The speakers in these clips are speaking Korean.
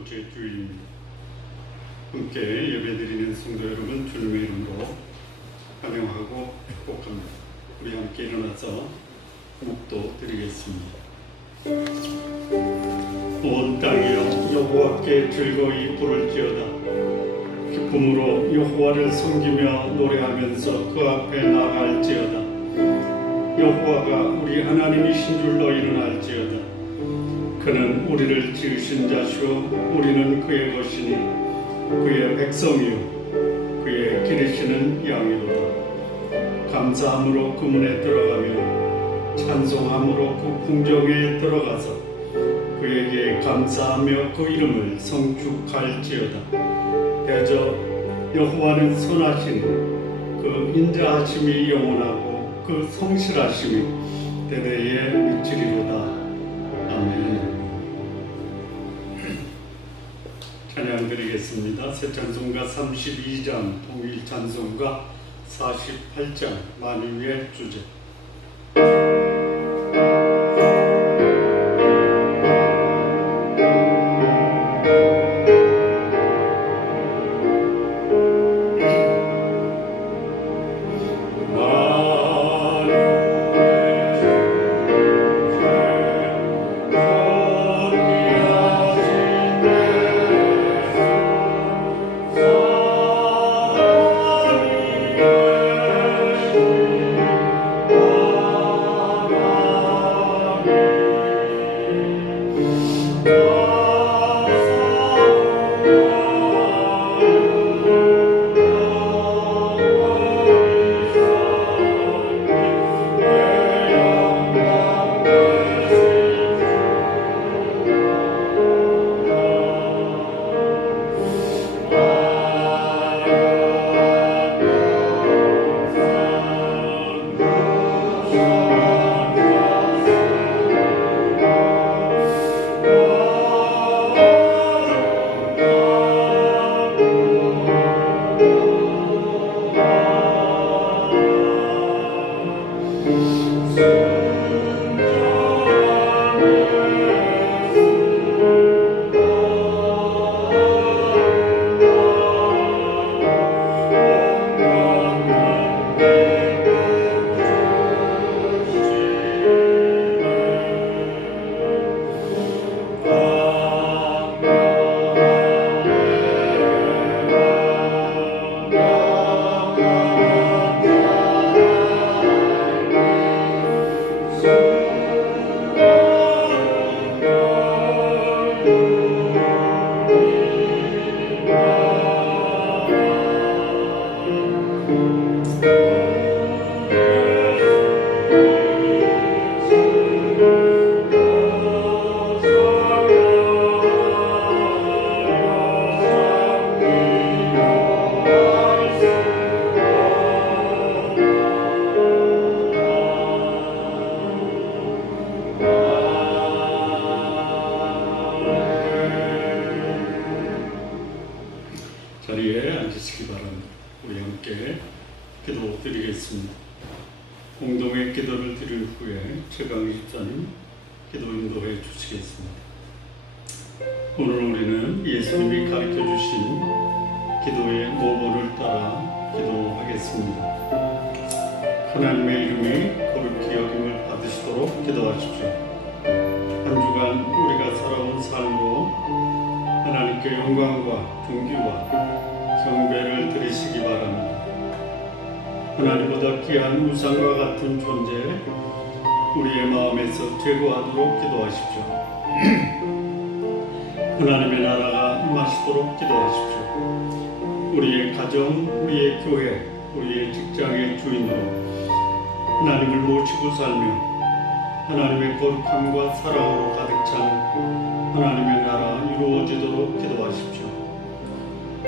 번째 주일입니다. 함께 예배드리는 성도 여러분, 주님의 이름으로 환영하고 축복합니다. 우리 함께 일어나서 묵도 드리겠습니다. 온 땅이여 여호와께 즐거이 부를지어다. 기쁨으로 여호와를 섬기며 노래하면서 그 앞에 나아갈지어다. 여호와가 우리 하나님이신 줄 너희는 알지어다. 그는 우리를 지으신 자시오 우리는 그의 것이니 그의 백성이요 그의 기르시는 양이로다. 감사함으로 그 문에 들어가며 찬송함으로 그 궁정에 들어가서 그에게 감사하며 그 이름을 성축할지어다. 대저 여호와는 선하시니 그 인자하심이 영원하고 그 성실하심이 대대에 미치리로다. 아멘. 찬양 드리겠습니다. 새 찬송가 32장, 통일 찬송가 48장, 만유의 주제. 자리에 앉으시기 바랍니다. 우리 함께 기도 드리겠습니다. 공동의 기도를 드린 후에 최강희 집사님 기도 인도해 주시겠습니다. 오늘 우리는 예수님이 가르쳐 주신 기도의 모범을 따라 기도하겠습니다. 하나님의 이름이 거룩히 여김을 받으시도록 기도하십시오. 한 주간 우리가 살아온 삶으로 하나님께 영광과 존귀와 경배를 드리시기 바랍니다. 하나님보다 귀한 우상과 같은 존재 우리의 마음에서 제거하도록 기도하십시오. 하나님의 나라가 임하시도록 기도하십시오. 우리의 가정, 우리의 교회, 우리의 직장의 주인으로 하나님을 모시고 살며 하나님의 거룩함과 사랑으로 가득 찬 하나님의 나라 이루어지도록 기도하십시오.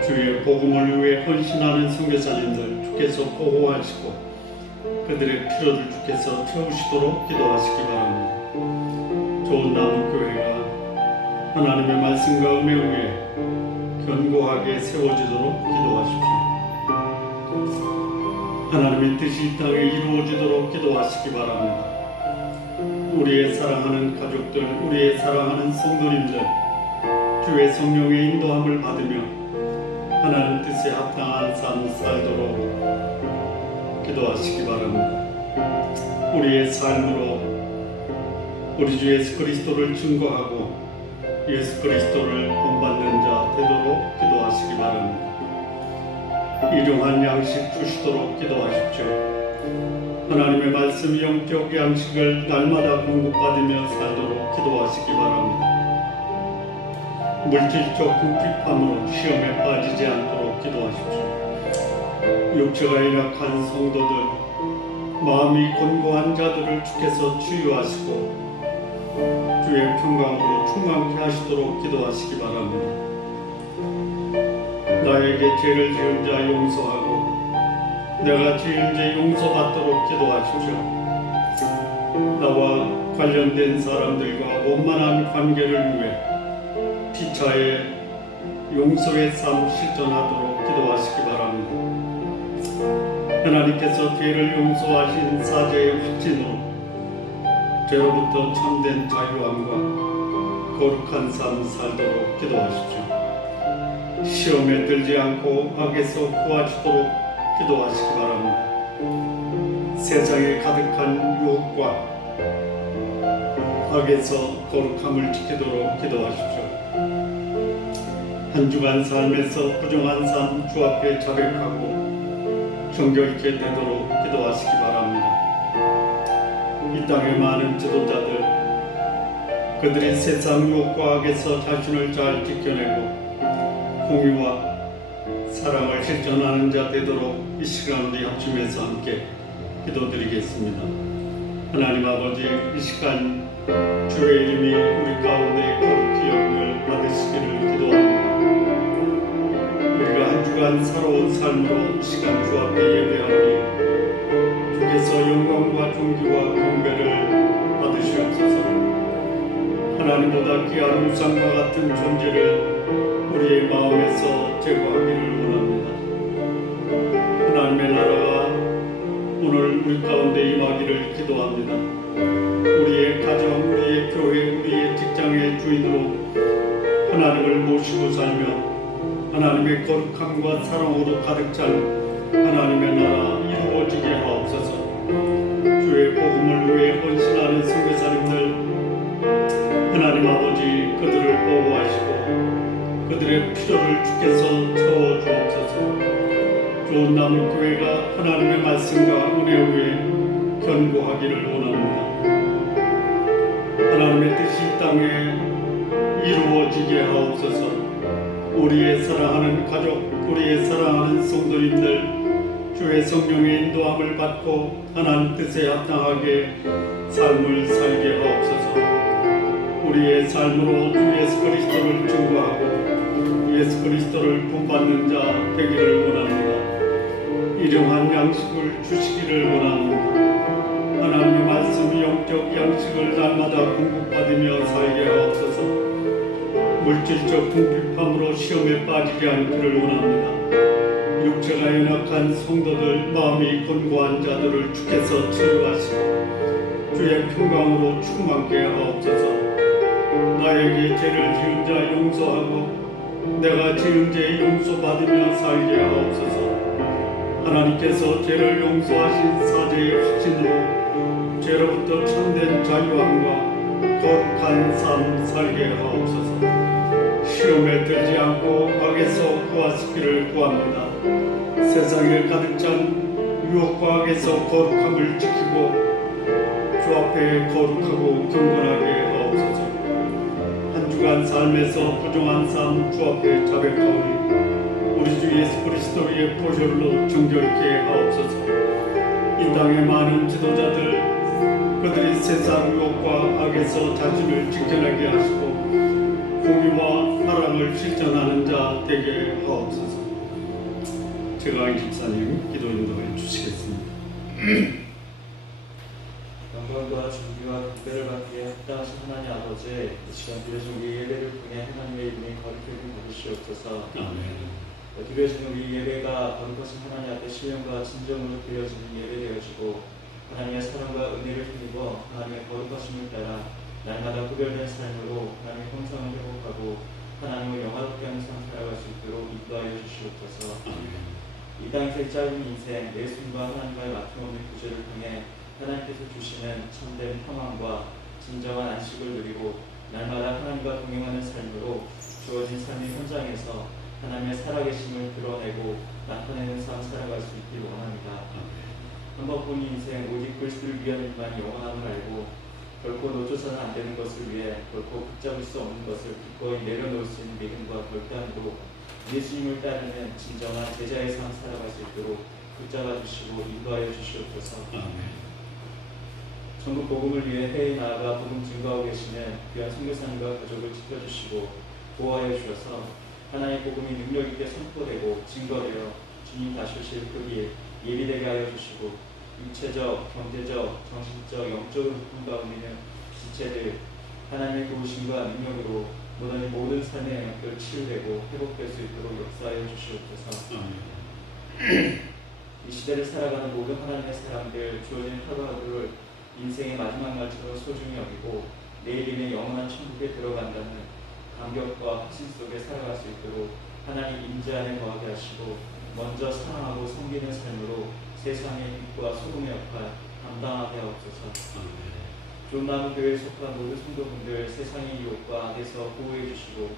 주의 복음을 위해 헌신하는 선교사님들 주께서 보호하시고 그들의 필요를 주께서 채우시도록 기도하시기 바랍니다. 좋은 나무교회가 하나님의 말씀과 은혜 위에 견고하게 세워지도록 기도하십시오. 하나님의 뜻이 이 땅에 이루어지도록 기도하시기 바랍니다. 우리의 사랑하는 가족들, 우리의 사랑하는 성도님들 주의 성령의 인도함을 받으며 하나님 뜻에 합당한 삶 살도록 기도하시기 바랍니다. 우리의 삶으로 우리 주 예수 그리스도를 증거하고 예수 그리스도를 본받는 자 되도록 기도하시기 바랍니다. 일용한 양식 주시도록 기도하십시오. 하나님의 말씀 영적 양식을 날마다 공급받으며 살도록 기도하시기 바랍니다. 물질적 궁핍함으로 시험에 빠지지 않도록 기도하십시오. 육체가 연약한 성도들, 마음이 곤고한 자들을 주께서 치유하시고 주의 평강으로 충만케 하시도록 기도하시기 바랍니다. 나에게 죄를 지은 자 용서하고 내가 지은 죄 용서받도록 기도하십시오. 나와 관련된 사람들과 원만한 관계를 위해 피차에 용서의 삶 실천하도록 기도하시기 바랍니다. 하나님께서 죄를 용서하신 사죄의 확신으로 죄로부터 참된 자유함과 거룩한 삶 살도록 기도하십시오. 시험에 들지 않고 악에서 구하시도록 기도하시기 바랍니다. 세상에 가득한 유혹과 악에서 거룩함을 지키도록 기도하십시오. 한 주간 삶에서 부정한 삶 주 앞에 자백하고 정결케 되도록 기도하시기 바랍니다. 이 땅의 많은 지도자들, 그들이 세상 유혹과 악에서 자신을 잘 지켜내고 공의와 사랑을 실천하는 자 되도록 이 시간 우리 합심해서 함께 기도드리겠습니다. 하나님 아버지, 이 시간 주의 이름이 우리 가운데 거룩히 여김을 받으시기를 기도합니다. 우리가 한 주간 살아온 삶으로 이 시간 주 앞에 예배하오니 주께서 영광과 존귀와 경배를 받으시옵소서. 하나님보다 귀한 우상과 같은 존재를 우리의 마음에서 제거하기를 원합니다. 하나님의 나라가 오늘 우리 가운데 임하기를 기도합니다. 우리의 가정, 우리의 교회, 우리의 직장의 주인으로 하나님을 모시고 살며 하나님의 거룩함과 사랑으로 가득 찬 하나님의 나라 이루어지게 하옵소서. 주의 복음을 위해 헌신하는 선교사님들, 하나님 아버지, 그들을 보호하시고 그들의 필요를 주께서 채워주옵소서. 좋은 남은 교회가 하나님의 말씀과 은혜 위에 견고하기를 원합니다. 하나님의 뜻이 이 땅에 이루어지게 하옵소서. 우리의 사랑하는 가족, 우리의 사랑하는 성도님들, 주의 성령의 인도함을 받고 하나님 뜻에 합당하게 삶을 살게 하옵소서. 우리의 삶으로 주 예수 그리스도를 증거하고 예수 그리스도를 본받는 자 되기를 원합니다. 일용한 양식을 주시기를 원합니다. 하나님의 말씀 영적 양식을 날마다 공급받으며 살게 하옵소서. 물질적 궁핍함으로 시험에 빠지지 않기를 원합니다. 육체가 연약한 성도들, 마음이 곤고한 자들을 주께서 치유하시고 주의 평강으로 충만케 하옵소서. 나에게 죄를 지은 자 용서하고 내가 지은 죄 용서받으며 살게 하옵소서. 하나님께서 죄를 용서하신 사죄의 확신으로 죄로부터 참된 자유함과 거룩한 삶 살게 하옵소서. 시험에 들지 않고 악에서 구하시기를 구합니다. 세상에 가득 찬 유혹과 악에서 거룩함을 지키고 주 앞에 거룩하고 경건하게 하옵소서. 한 주간 삶에서 부정한 삶 주 앞에 자백하오니 우리 주 예수 그리스도의 보혈로 정결케 하옵소서. 이 땅의 많은 지도자들, 그들이 세상 유혹과 악에서 자신을 지켜내게 하시고 공의와 사랑을 실천하는 자 되게 하옵소서. 제가 집사님 기도 인도해 주시겠습니다. 영광과 존귀와 특별을 받기에 합당하신 하나님 아버지, 이 시간 드려진 우리 예배를 통해 하나님의 이름이 거룩하게 받으시옵소서. 아멘. 드려진 우리 예배가 거룩하신 하나님 앞에 신령과 진정으로 드려지는 예배 되어지고 하나님의 사랑과 은혜를 힘입어 하나님의 거룩하심을 따라 날마다 구별된 삶으로 하나님의 형상을 회복하고 하나님을 영화롭게 하는 삶 살아갈 수 있도록 인도하여 주시옵소서. 아멘. 이 땅에서의 짧은 인생, 예수님과 하나님과의 막힘없는 구제를 통해 하나님께서 주시는 참된 평안과 진정한 안식을 누리고 날마다 하나님과 동행하는 삶으로 주어진 삶의 현장에서 하나님의 살아계심을 드러내고 나타내는 삶 살아갈 수 있길 원합니다. 한번 본 인생 오직 그리스도를 위한 일만 영원함을 알고 결코 놓쳐서는 안 되는 것을 위해 결코 붙잡을 수 없는 것을 기꺼이 내려놓을 수 있는 믿음과 결단으로 예수님을 따르는 진정한 제자의 삶 살아갈 수 있도록 붙잡아 주시고 인도하여 주시옵소서. 아멘. 전국 복음을 위해 해외에 나아가 복음 증거하고 계시는 귀한 선교사님과 가족을 지켜주시고 보호하여 주셔서 하나님의 복음이 능력 있게 선포되고 증거되어 주님 다시 오실 그 길 예비되게 하여 주시고 육체적, 경제적, 정신적, 영적으로 묶은 가운데 있는 지체들 하나님의 도우심과 능력으로 모든 삶의 영역들 치유되고 회복될 수 있도록 역사하여 주시옵소서. 이 시대를 살아가는 모든 하나님의 사람들 주어진 하루하루를 인생의 마지막 날처럼 소중히 여기고 내일이면 영원한 천국에 들어간다는 감격과 확신 속에 살아갈 수 있도록 하나님 임재 안에 거하게 하시고 먼저 사랑하고 섬기는 삶으로 세상의 빛과 소금의 역할 감당하게 하옵소서. 존나무 교회에 속한 모든 성도분들 세상의 유혹과 악에서 보호해 주시고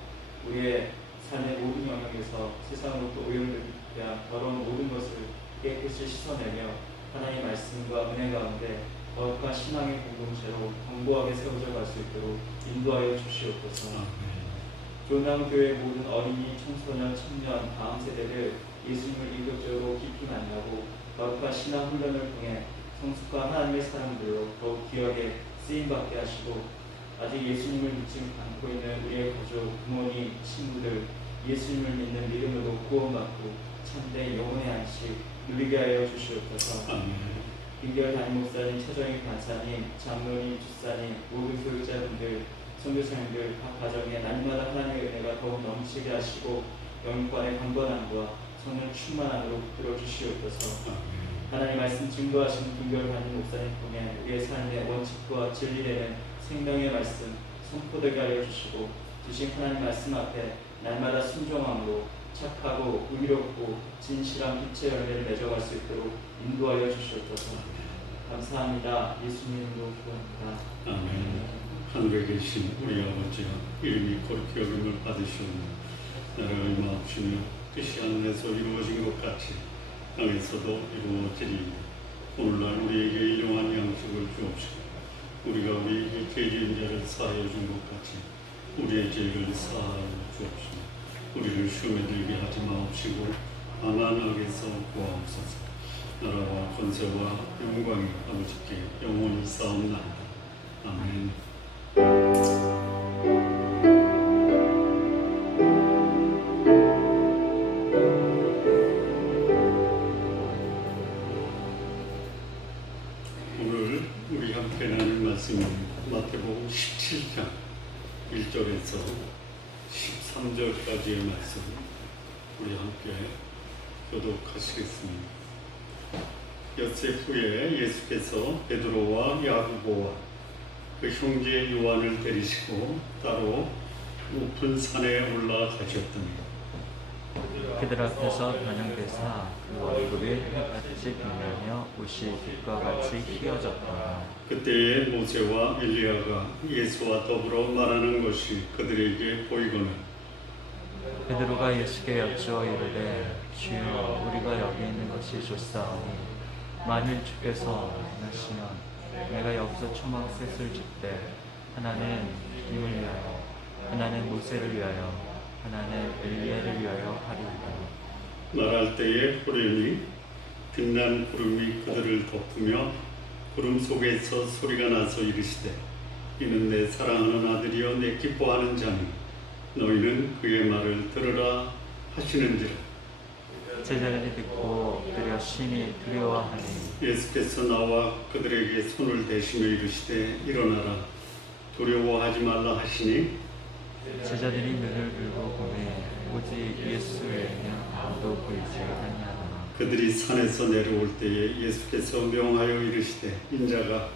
우리의 삶의 모든 영역에서 세상으로부터 오염을 위한 더러운 모든 것을 깨끗이 씻어내며 하나님의 말씀과 은혜 가운데 거룩한 신앙의 공동체로 견고하게 세워져 갈 수 있도록 인도하여 주시옵소서. 존나무 교회의 모든 어린이, 청소년, 청년, 다음 세대를 예수님을 인격적으로 깊이 만나고 거룩한 신앙 훈련을 통해 성숙한 하나님의 사람들로 더욱 귀하게 쓰임받게 하시고 아직 예수님을 믿지 않고 있는 우리의 가족, 부모님, 친구들 예수님을 믿는 믿음으로 구원받고 참된 영혼의 안식 누리게 하여 주시옵소서. 김결 담임 목사님, 최정희 간사님, 장로님, 주사님, 모든 교육자분들, 선교사님들 각 가정에 날마다 하나님의 은혜가 더욱 넘치게 하시고 영육관의 강건함과 성령 충만함으로 붙들어 주시옵소서. 하나님 말씀 증거하시는 김결 담임 목사님 통해 우리의 삶의 원칙과 진리되는 생명의 말씀 선포되게 하여 주시고 주신 하나님 말씀 앞에 날마다 순종함으로 착하고 의롭고 진실한 빛의 열매를 맺어갈 수 있도록 인도하여 주시옵소서. 감사합니다. 예수님으로 기도합니다. 아멘. 하늘에 계신 우리 아버지여 이름이 거룩히 여김을 받으시오며 나라가 임하옵시며 뜻이 하늘에서 이루어진 것 같이 땅에서도 이루어지리이다. 오늘날 우리에게 일용할 양식을 주옵시고 우리가 우리에게 죄 지은 자를 사하여 준 것 같이 우리의 죄를 사하여 주옵시며 우리를 시험에 들게 하지 마옵시고 악한 악에서 구하옵소서. 나라와 권세와 영광이 아버지께 영원히 싸움나이다. 아멘. 오늘 우리 함께 나눌 말씀은 마태복음 17장 1절에서 13절까지의 말씀 우리 함께 교독하시겠습니다. 엿새 후에 예수께서 베드로와 야고보와 그 형제 요한을 데리시고 따로 높은 산에 올라가셨더니 그들 앞에서 변형되사 그 얼굴이 해같이 빛나며 옷이 빛과 같이 휘어졌더라. 그때에 모세와 엘리야가 예수와 더불어 말하는 것이 그들에게 보이거늘 베드로가 예수께 여쭈어 이르되 주여 우리가 여기 있는 것이 좋사오니 만일 주께서 원하시면 내가 여기서 초막셋을 짓되 하나는 님을 위하여 하나는 모세를 위하여 하나는 엘리야를 위하여 하리이다. 말할 때에 호련히 빛난 구름이 그들을 덮으며 구름 속에서 소리가 나서 이르시되 이는 내 사랑하는 아들이여 내 기뻐하는 자니 너희는 그의 말을 들으라 하시는지라. 제자들이 듣고 엎드려 심히 두려워하니 예수께서 나와 그들에게 손을 대시며 이르시되 일어나라 두려워하지 말라 하시니 제자들이 눈을 들고 보매 오직 예수 외에는 아무도 보이지 아니하더라. 그들이 산에서 내려올 때에 예수께서 명하여 이르시되 인자가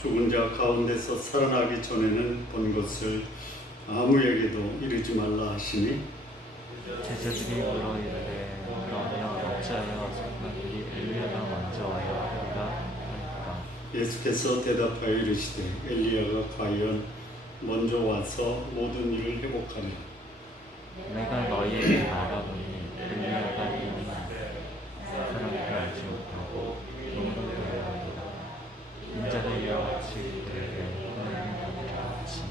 죽은 자 가운데서 살아나기 전에는 본 것을 아무에게도 이르지 말라 하시니 제자들이 물어 이르되 너는 어찌하여 선생님이 엘리야가 먼저 와야 하리라 하니까 예수께서 대답하여 이르시되 엘리야가 과연 먼저 와서 모든 일을 회복하며 내가 너희에게 말하노니 엘리야가 이미 사람을 알지 못하고 눈으로 되어야 하리라. 인자는 이와 같이 그들에게 너희는 받으라 하시니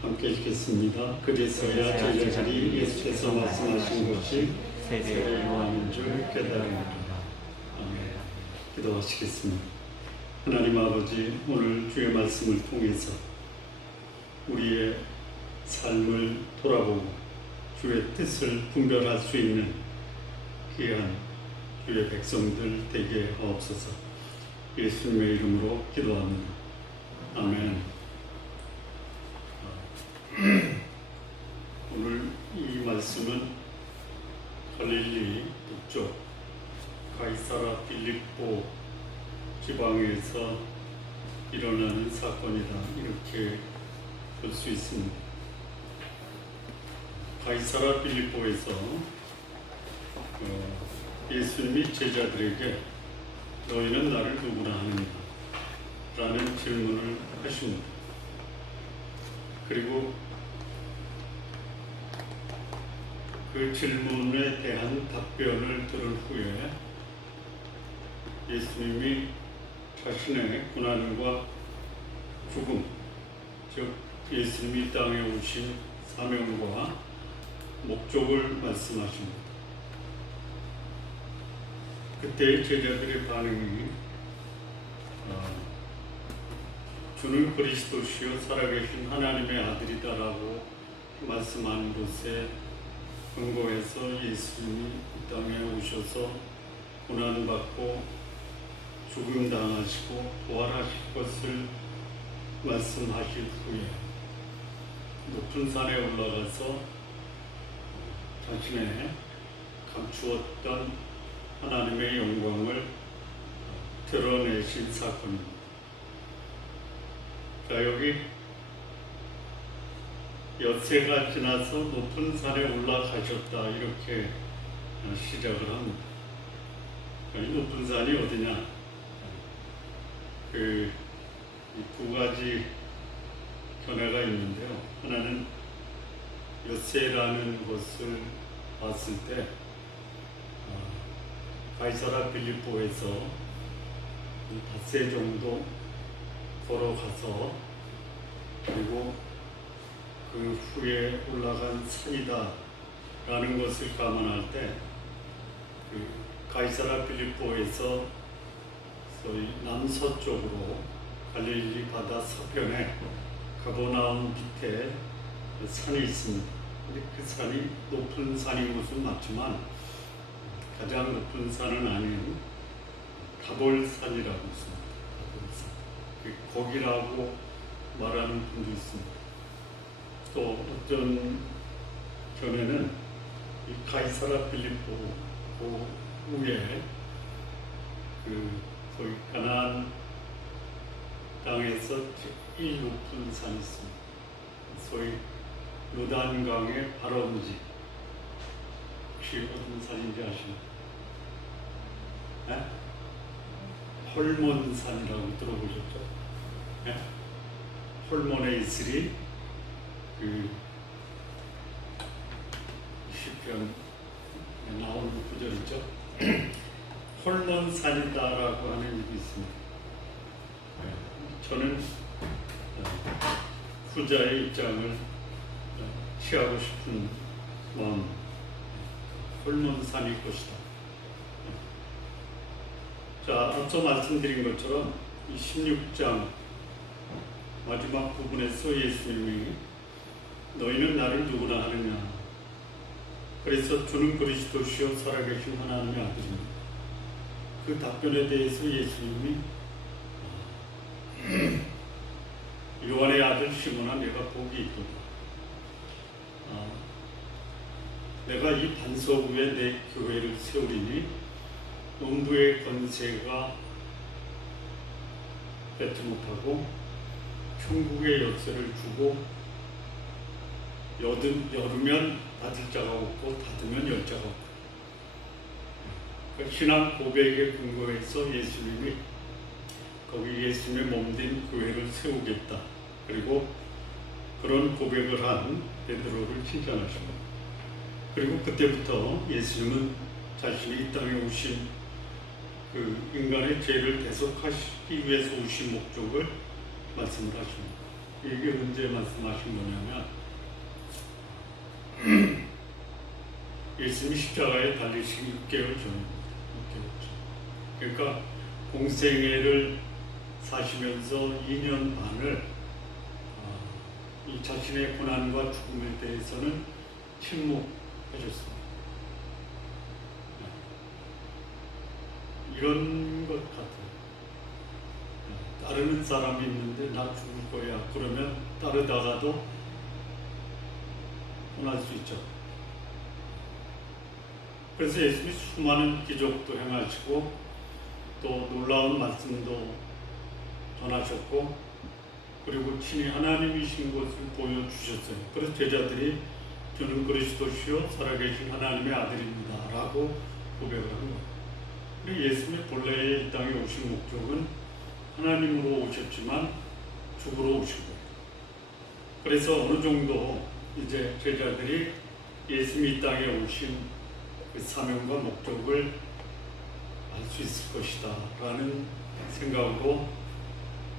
함께 읽겠습니다. 그래서야 제자들이 예수께서 말씀하신 것이 세례 요한인 줄 깨달으리라. 아멘. 기도하시겠습니다. 하나님 아버지, 오늘 주의 말씀을 통해서 우리의 삶을 돌아보고 주의 뜻을 분별할 수 있는 귀한 주의 백성들 되게 하옵소서. 예수님의 이름으로 기도합니다. 아멘. 오늘 이 말씀은 갈릴리 북쪽 가이사라 빌립보 지방에서 일어나는 사건이다, 이렇게 볼 수 있습니다. 가이사라 빌립보에서 예수님이 제자들에게 너희는 나를 누구라 하느냐 라는 질문을 하십니다. 그리고 그 질문에 대한 답변을 들은 후에 예수님이 자신의 고난과 죽음, 즉 예수님이 이 땅에 오신 사명과 목적을 말씀하십니다. 그때 제자들의 반응이 주는 그리스도시요 살아계신 하나님의 아들이다라고 말씀하는 것에 근거해서 예수님이 이 땅에 오셔서 고난받고 죽음당하시고 부활하실 것을 말씀하실 후에 높은 산에 올라가서 자신의 감추었던 하나님의 영광을 드러내신 사건입니다. 자, 여기 엿새가 지나서 높은 산에 올라가셨다, 이렇게 시작을 합니다. 이 높은 산이 어디냐? 두 가지 견해가 있는데요. 하나는 엿새라는 것을 봤을 때 가이사라 빌립보에서 닷새 정도 걸어가서 그리고 그 후에 올라간 산이다 라는 것을 감안할 때 가이사라 빌립보에서 소위 남서쪽으로 갈릴리 바다 서편에 가버나움 밑에 산이 있습니다. 근데 그 산이 높은 산인 것은 맞지만 가장 높은 산은 아닌 다볼산이라고 있습니다. 다볼산. 거기라고 말하는 분도 있습니다. 또 어떤 견해는 이 가이사라 빌립보 그 위에 소위 가나안 땅에서 제일 높은 산이 있습니다. 소위 요단강의 발원지, 혹시 어떤 산인지 아시나요? 네? 홀몬산이라고 들어보셨죠? 네? 홀몬에 있으리 시편 나오는 구절 있죠? 홀몬산이다라고 하는 일이 있습니다. 저는 후자의 입장을 취하고 싶은 마음, 홀몬산일 것이다. 자, 앞서 말씀드린 것처럼 이 16장 마지막 부분에서 예수님이 너희는 나를 누구나 하느냐, 그래서 주는 그리스도시요 살아계신 하나님의 아들입니다. 그 답변에 대해서 예수님이 요한의 아들 시몬아, 내가 복이 있도다. 내가 이 반석 위에 내 교회를 세우리니 음부의 권세가 뺏지 못하고 천국의 열쇠를 주고 열으면 닫을 자가 없고 닫으면 열 자가 없고. 그 신앙 고백의 근거에서 예수님이 거기 예수님의 몸된 교회를 세우겠다. 그리고 그런 고백을 한 베드로를 칭찬하십니다. 그리고 그때부터 예수님은 자신이 이 땅에 오신 그 인간의 죄를 대속하시기 위해서 오신 목적을 말씀을 하십니다. 이게 언제 말씀하신 거냐면 예수님이 십자가에 달리시기 6개월 전입니다. 6개월 전. 그러니까 공생애를 사시면서 2년 반을 이 자신의 고난과 죽음에 대해서는 침묵하셨습니다. 이런 것 같아요. 따르는 사람이 있는데 나 죽을 거야. 그러면 따르다가도 혼날 수 있죠. 그래서 예수님이 수많은 기적도 행하시고 또 놀라운 말씀도 전하셨고 그리고 친히 하나님이신 것을 보여주셨어요. 그래서 제자들이 저는 그리스도시요 살아계신 하나님의 아들입니다 라고 고백을 한 거예요. 예수님이 본래 이 땅에 오신 목적은 하나님으로 오셨지만 죽으러 오신 거예요. 그래서 어느 정도 이제 제자들이 예수님이 이 땅에 오신 그 사명과 목적을 알 수 있을 것이다 라는 생각으로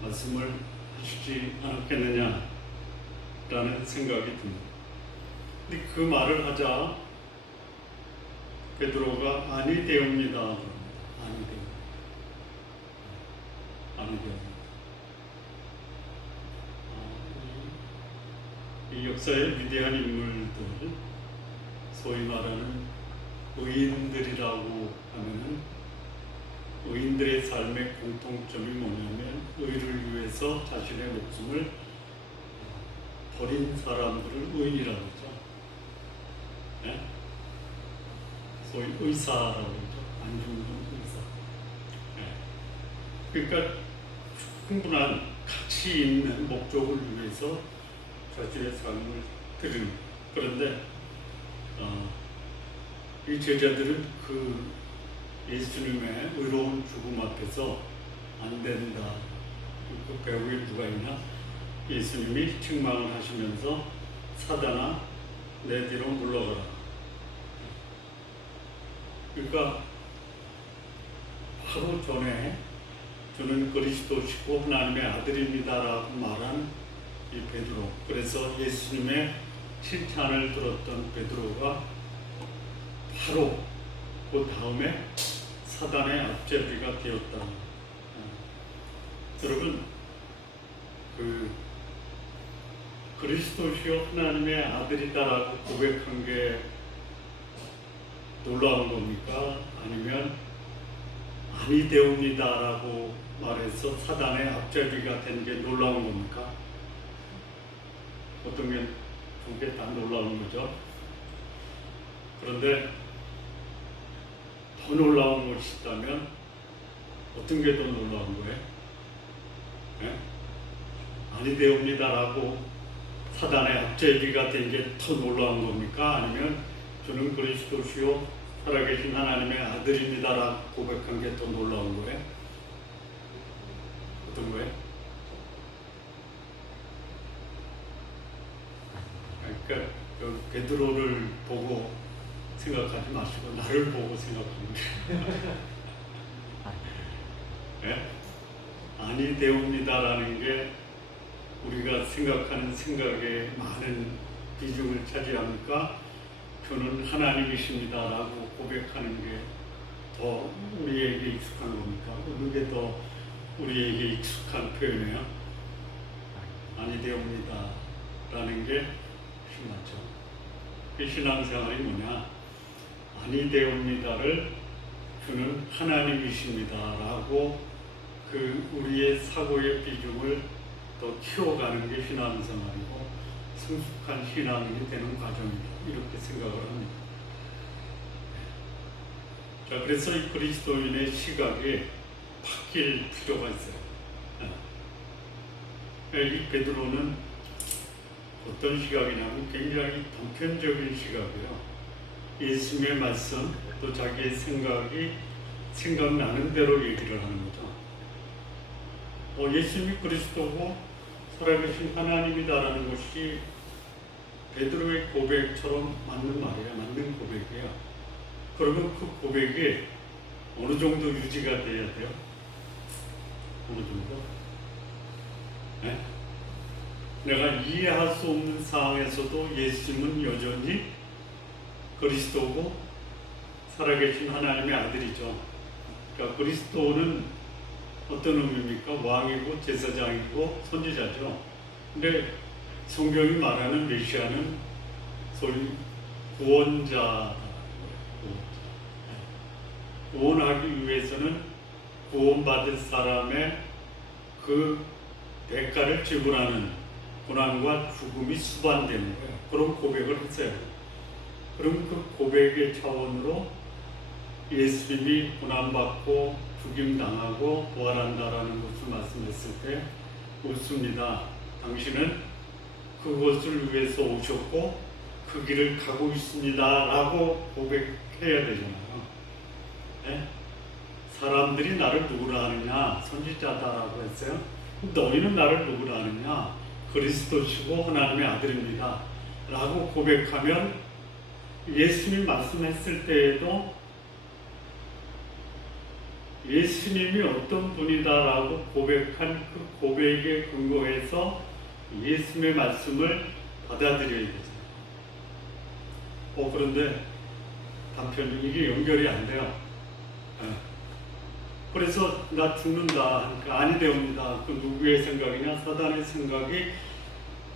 말씀을 하시지 않았겠느냐 라는 생각이 듭니다. 근데 그 말을 하자 베드로가 아니 되옵니다. 아니 되옵니다. 아니 되옵니다. 이 역사의 위대한 인물들, 소위 말하는 의인들이라고 하면은 의인들의 삶의 공통점이 뭐냐면 의를 위해서 자신의 목숨을 버린 사람들을 의인이라고 하죠. 네? 소위 의사라고 하죠. 안중근 의사. 네. 그러니까 충분한 가치 있는 목적을 위해서 자신의 삶을 드립니다. 그런데 이 제자들은 그 예수님의 의로운 죽음 앞에서 안 된다. 그 배우에 누가 있나? 예수님이 책망을 하시면서 사단아 내 뒤로 물러가라. 그러니까 바로 전에 저는 그리스도시고 하나님의 아들입니다라고 말한 이 베드로. 그래서 예수님의 칭찬을 들었던 베드로가 바로 그 다음에 사단의 앞제비가 되었다. 여러분, 그 그리스도시요 하나님의 아들이다라고 고백한 게 놀라운 겁니까? 아니면 아니 되옵니다라고 말해서 사단의 앞제비가 된 게 놀라운 겁니까? 어떤 게 두 개 다 놀라운 거죠. 그런데 더 놀라운 것이 있다면 어떤 게 더 놀라운 거예요? 네? 아니 되옵니다라고 사단의 앞제비가 된 게 더 놀라운 겁니까? 아니면 저는 그리스도시요 살아계신 하나님의 아들입니다라고 고백한 게 더 놀라운 거예요? 어떤 거예요? 그러니까 베드로를 보고 생각하지 마시고 나를 보고 생각하는 게 네? 아니 되옵니다라는 게 우리가 생각하는 생각에 많은 비중을 차지합니까? 저는 하나님이십니다라고 고백하는 게 더 우리에게 익숙한 겁니까? 어느 게 더 우리에게 익숙한 표현이에요? 아니 되옵니다라는 게 훨씬 많죠. 그 신앙생활이 뭐냐? 아니 되옵니다를 주는 하나님이십니다라고 그 우리의 사고의 비중을 더 키워가는 게 신앙생활이고 성숙한 신앙이 되는 과정이다. 이렇게 생각을 합니다. 자, 그래서 이 그리스도인의 시각이 바뀔 필요가 있어요. 이 베드로는 어떤 시각이냐면 굉장히 단편적인 시각이에요. 예수님의 말씀 또 자기의 생각이 생각나는 대로 얘기를 하는 거죠. 예수님이 그리스도고 살아계신 하나님이다라는 것이 베드로의 고백처럼 맞는 말이에요. 맞는 고백이에요. 그러면 그 고백이 어느 정도 유지가 돼야 돼요? 어느 정도? 네? 내가 이해할 수 없는 상황에서도 예수님은 여전히 그리스도고 살아계신 하나님의 아들이죠. 그러니까 그리스도는 어떤 의미입니까? 왕이고 제사장이고 선지자죠. 근데 성경이 말하는 메시아는 소위 구원자, 구원하기 위해서는 구원받을 사람의 그 대가를 지불하는 고난과 죽음이 수반되는 거예요. 그런 고백을 했어요. 그럼 그 고백의 차원으로 예수님이 고난받고 죽임당하고 부활한다라는 것을 말씀했을 때 옳습니다. 당신은 그것을 위해서 오셨고 그 길을 가고 있습니다 라고 고백해야 되잖아요. 네? 사람들이 나를 누구라 하느냐? 선지자다라고 했어요. 너희는 나를 누구라 하느냐? 그리스도시고 하나님의 아들입니다 라고 고백하면 예수님이 말씀했을 때에도 예수님이 어떤 분이다라고 고백한 그 고백에 근거해서 예수님의 말씀을 받아들여야 되죠. 그런데 단편이 이게 연결이 안 돼요. 그래서 나 죽는다 하니까 아니 되옵니다. 그 누구의 생각이냐? 사단의 생각이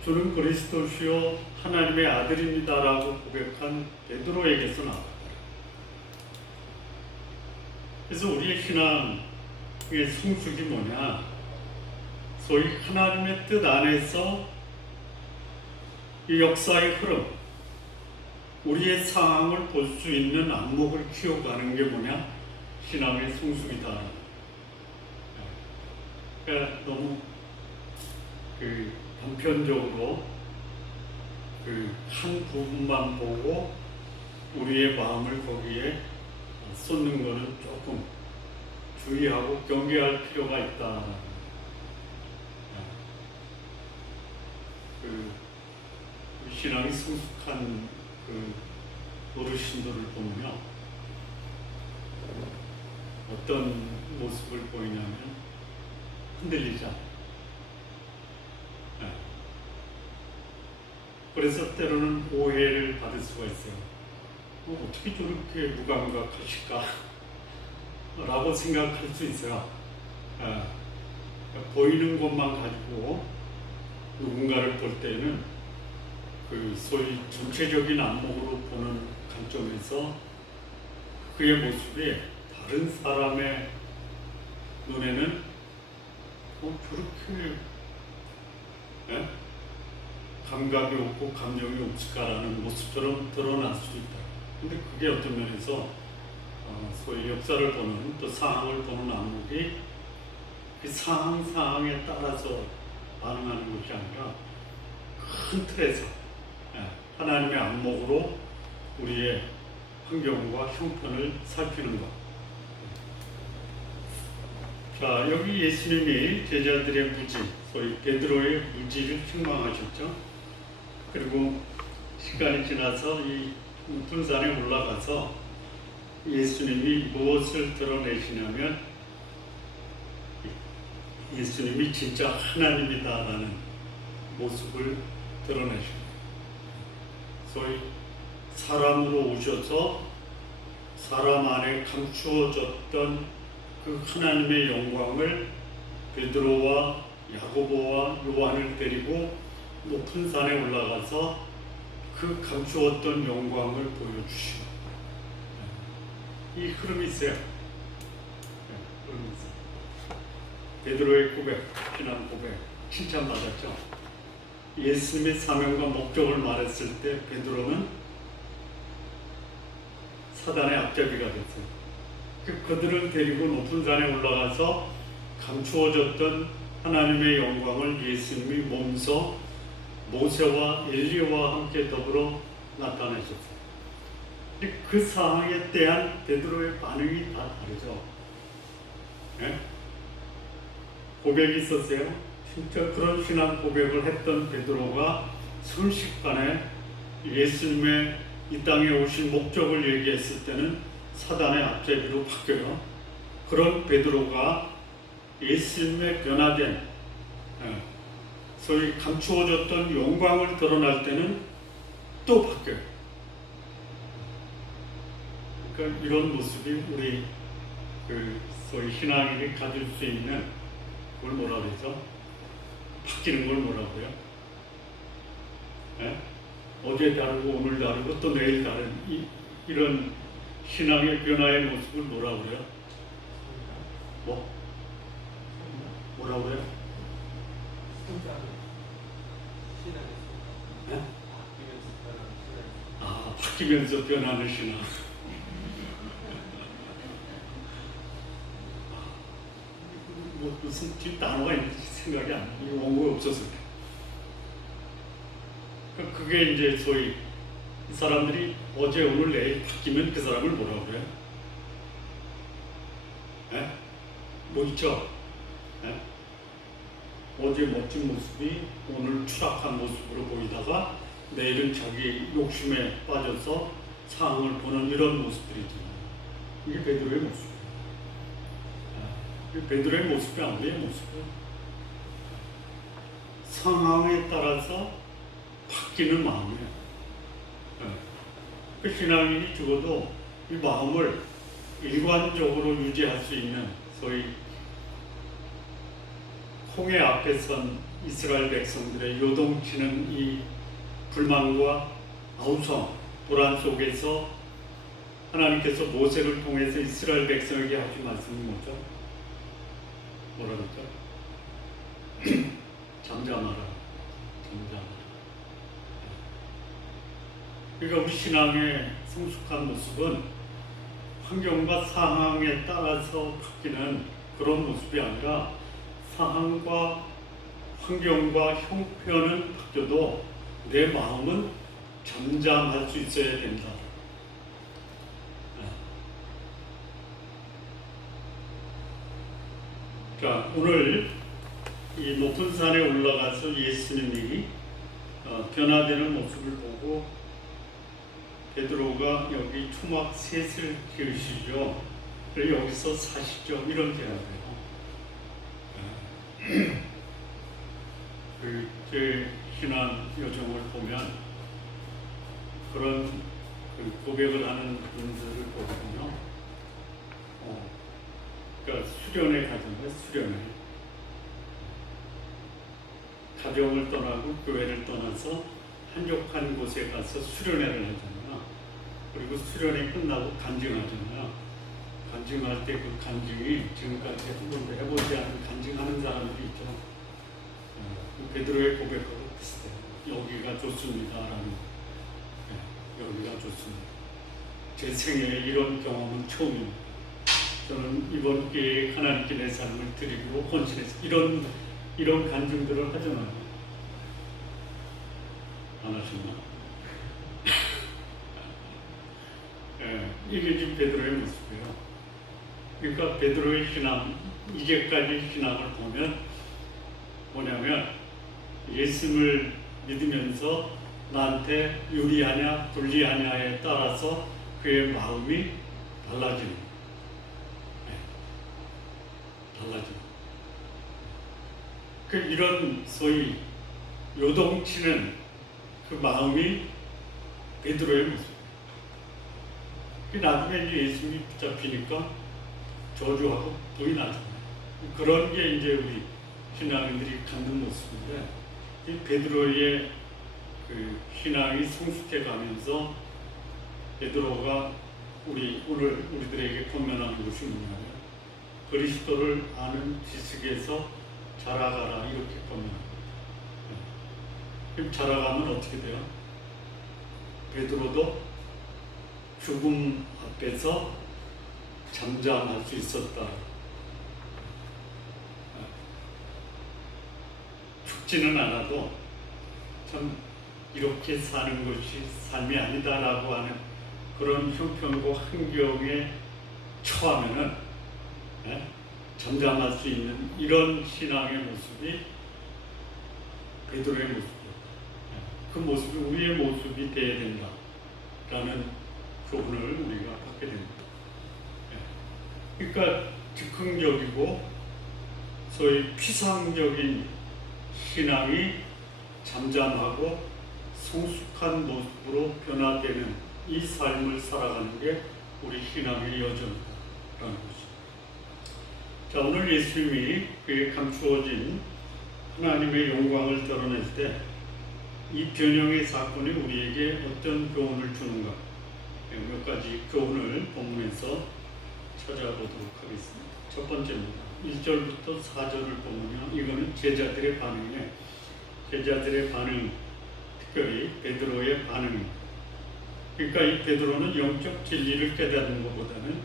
주는 그리스도시요 하나님의 아들입니다라고 고백한 베드로에게서 나와요. 그래서 우리의 신앙의 성숙이 뭐냐? 소위 하나님의 뜻 안에서 이 역사의 흐름, 우리의 상황을 볼 수 있는 안목을 키워가는 게 뭐냐? 신앙의 성숙이다. 그러니까 너무 단편적으로 한 부분만 보고 우리의 마음을 거기에 쏟는 것은 조금 주의하고 경계할 필요가 있다. 신앙이 성숙한 어르신들을 보면요, 어떤 모습을 보이냐면 흔들리지 않아요. 그래서 때로는 오해를 받을 수가 있어요. 어떻게 저렇게 무감각하실까? 라고 생각할 수 있어요. 보이는 것만 가지고 누군가를 볼 때는 소위 전체적인 안목으로 보는 관점에서 그의 모습이 다른 사람의 눈에는 저렇게 감각이 없고 감정이 없을까라는 모습처럼 드러날 수 있다. 근데 그게 어떤 면에서 소위 역사를 보는 또 상황을 보는 안목이 그 상황에 따라서 반응하는 것이 아니라 큰 틀에서 하나님의 안목으로 우리의 환경과 형편을 살피는 것. 자, 여기 예수님이 제자들의 무지, 소위 베드로의 무지를 책망하셨죠. 그리고 시간이 지나서 이 높은 산에 올라가서 예수님이 무엇을 드러내시냐면 예수님이 진짜 하나님이다라는 모습을 드러내십니다. 소위 사람으로 오셔서 사람 안에 감추어졌던 그 하나님의 영광을 베드로와 야고보와 요한을 데리고 높은 산에 올라가서 그 감추었던 영광을 보여주시고, 이 흐름이 있어요. 흐름이 있어요. 베드로의 고백, 신앙 고백, 칭찬받았죠. 예수님의 사명과 목적을 말했을 때 베드로는 사단의 앞잡이가 됐어요. 그들을 데리고 높은 산에 올라가서 감추어졌던 하나님의 영광을 예수님이 몸소 모세와 엘리야와 함께 더불어 나타나셨어요. 그 상황에 대한 베드로의 반응이 다 다르죠. 예? 고백이 있었어요. 진짜 그런 신앙 고백을 했던 베드로가 순식간에 예수님의 이 땅에 오신 목적을 얘기했을 때는 사단의 앞제비로 바뀌어요. 그런 베드로가 예수님의 변화된 소위 감추어졌던 영광을 드러날 때는 또 바뀌어요. 그러니까 이런 모습이 우리 소위 신앙인이 가질 수 있는 그걸 뭐라 그러죠? 바뀌는 걸 뭐라고요? 예? 어제 다르고 오늘 다르고 또 내일 다른 이런 신앙의 변화의 모습을 뭐라 그래요? 뭐라 그래요? 예? 바뀌면서 변하는 신앙. 무슨 단어가 있는지 생각이 안 나요. 원고가 없어서. 그게 이제 소위 이 사람들이 어제 오늘 내일 바뀌면 그 사람을 뭐라고 그래요? 에? 뭐 있죠? 에? 어제 멋진 모습이 오늘 추락한 모습으로 보이다가 내일은 자기 욕심에 빠져서 상황을 보는 이런 모습들이죠. 이게 베드로의 모습이에요. 베드로의 모습이 아무의 모습이에요. 상황에 따라서 바뀌는 마음이에요. 그 신앙인이 죽어도 이 마음을 일관적으로 유지할 수 있는 소위 홍해 앞에 선 이스라엘 백성들의 요동치는 이 불만과 아우성, 불안 속에서 하나님께서 모세를 통해서 이스라엘 백성에게 하신 말씀이 뭐죠? 뭐라 그랬죠? 잠잠하라. 잠잠하라. 그러니까 우리 신앙의 성숙한 모습은 환경과 상황에 따라서 바뀌는 그런 모습이 아니라 상황과 환경과 형편은 바뀌어도 내 마음은 잠잠할 수 있어야 된다. 자, 오늘 이 높은 산에 올라가서 예수님이 변화되는 모습을 보고 베드로가 여기 초막 셋을 키우시죠. 그리고 여기서 사시죠. 이런 대화예요. 제 신앙 여정을 보면 그런 고백을 하는 분들을 보거든요. 그러니까 수련회 가정에 수련회. 가정을 떠나고 교회를 떠나서 한적한 곳에 가서 수련회를 하잖아요. 그리고 수련회 끝나고 간증하잖아요. 간증할 때 그 간증이 지금까지 한 번도 해보지 않은 간증하는 사람들이 있죠. 베드로의 고백하고 비슷해요. 여기가 좋습니다라는. 여기가 좋습니다. 제 생애에 이런 경험은 처음입니다. 저는 이번 기회에 하나님께 내 삶을 드리기로 헌신해서 이런 간증들을 하잖아요. 안 하시나? 이게 지금 베드로의 모습이에요. 그러니까 베드로의 신앙, 이제까지 신앙을 보면 뭐냐면 예수님을 믿으면서 나한테 유리하냐 불리하냐에 따라서 그의 마음이 달라지는 이런 소위 요동치는 그 마음이 베드로의 모습. 나중에 이제 예수님이 붙잡히니까 저주하고 불이 나잖아요. 그런 게 이제 우리 신앙인들이 갖는 모습인데, 이 베드로의 그 신앙이 성숙해 가면서 베드로가 오늘 우리들에게 권면하는 것이 뭐냐면 그리스도를 아는 지식에서 자라가라 이렇게 권면합니다. 그럼 자라가면 어떻게 돼요? 베드로도 죽음 앞에서 잠잠할 수 있었다. 죽지는 않아도 참 이렇게 사는 것이 삶이 아니다라고 하는 그런 형편과 환경에 처하면은 잠잠할 수 있는 이런 신앙의 모습이 베드로의 모습이었다. 그 모습이 우리의 모습이 되어야 된다라는 교훈을 우리가 받게 됩니다. 그러니까 즉흥적이고 소위 피상적인 신앙이 잠잠하고 성숙한 모습으로 변화되는 이 삶을 살아가는 게 우리 신앙의 여정이다라는 것입니다. 자, 오늘 예수님이 그에 감추어진 하나님의 영광을 드러낼 때 이 변형의 사건이 우리에게 어떤 교훈을 주는가, 몇 가지 교훈을 본문에서 찾아보도록 하겠습니다. 첫 번째입니다. 1절부터 4절을 보면 이거는 제자들의 반응이에요. 제자들의 반응, 특별히 베드로의 반응입니다. 그러니까 이 베드로는 영적 진리를 깨닫는 것보다는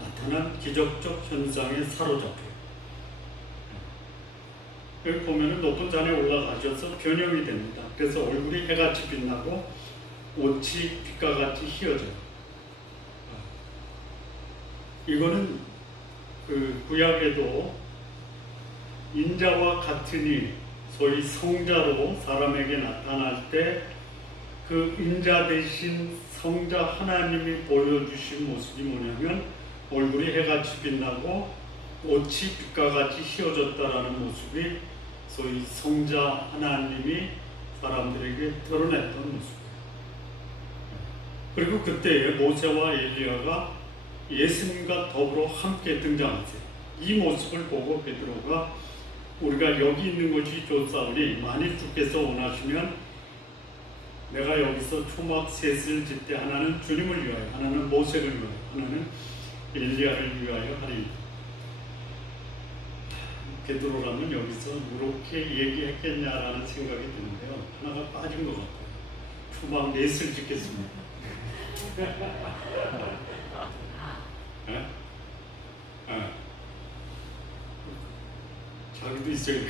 나타난 기적적 현상에 사로잡혀요. 여기 보면 높은 산에 올라가셔서 변형이 됩니다. 그래서 얼굴이 해같이 빛나고 옷이 빛과 같이 휘어져요. 이거는 그 구약에도 인자와 같으니 소위 성자로 사람에게 나타날 때 그 인자 대신 성자 하나님이 보여주신 모습이 뭐냐면 얼굴이 해같이 빛나고 옷이 빛과 같이 휘어졌다라는 모습이 소위 성자 하나님이 사람들에게 드러냈던 모습이에요. 그리고 그때에 모세와 엘리야가 예수님과 더불어 함께 등장하세요. 이 모습을 보고 베드로가 우리가 여기 있는 것이 좋사오니 만일 주께서 원하시면 내가 여기서 초막 셋을 짓되 하나는 주님을 위하여, 하나는 모세를 위하여, 하나는 엘리야를 위하여 하리이다. 베드로라면 여기서 이렇게 얘기했겠냐라는 생각이 드는데요. 하나가 빠진 것 같아요. 초막 넷을 짓겠습니다. 자기도 있어야 돼.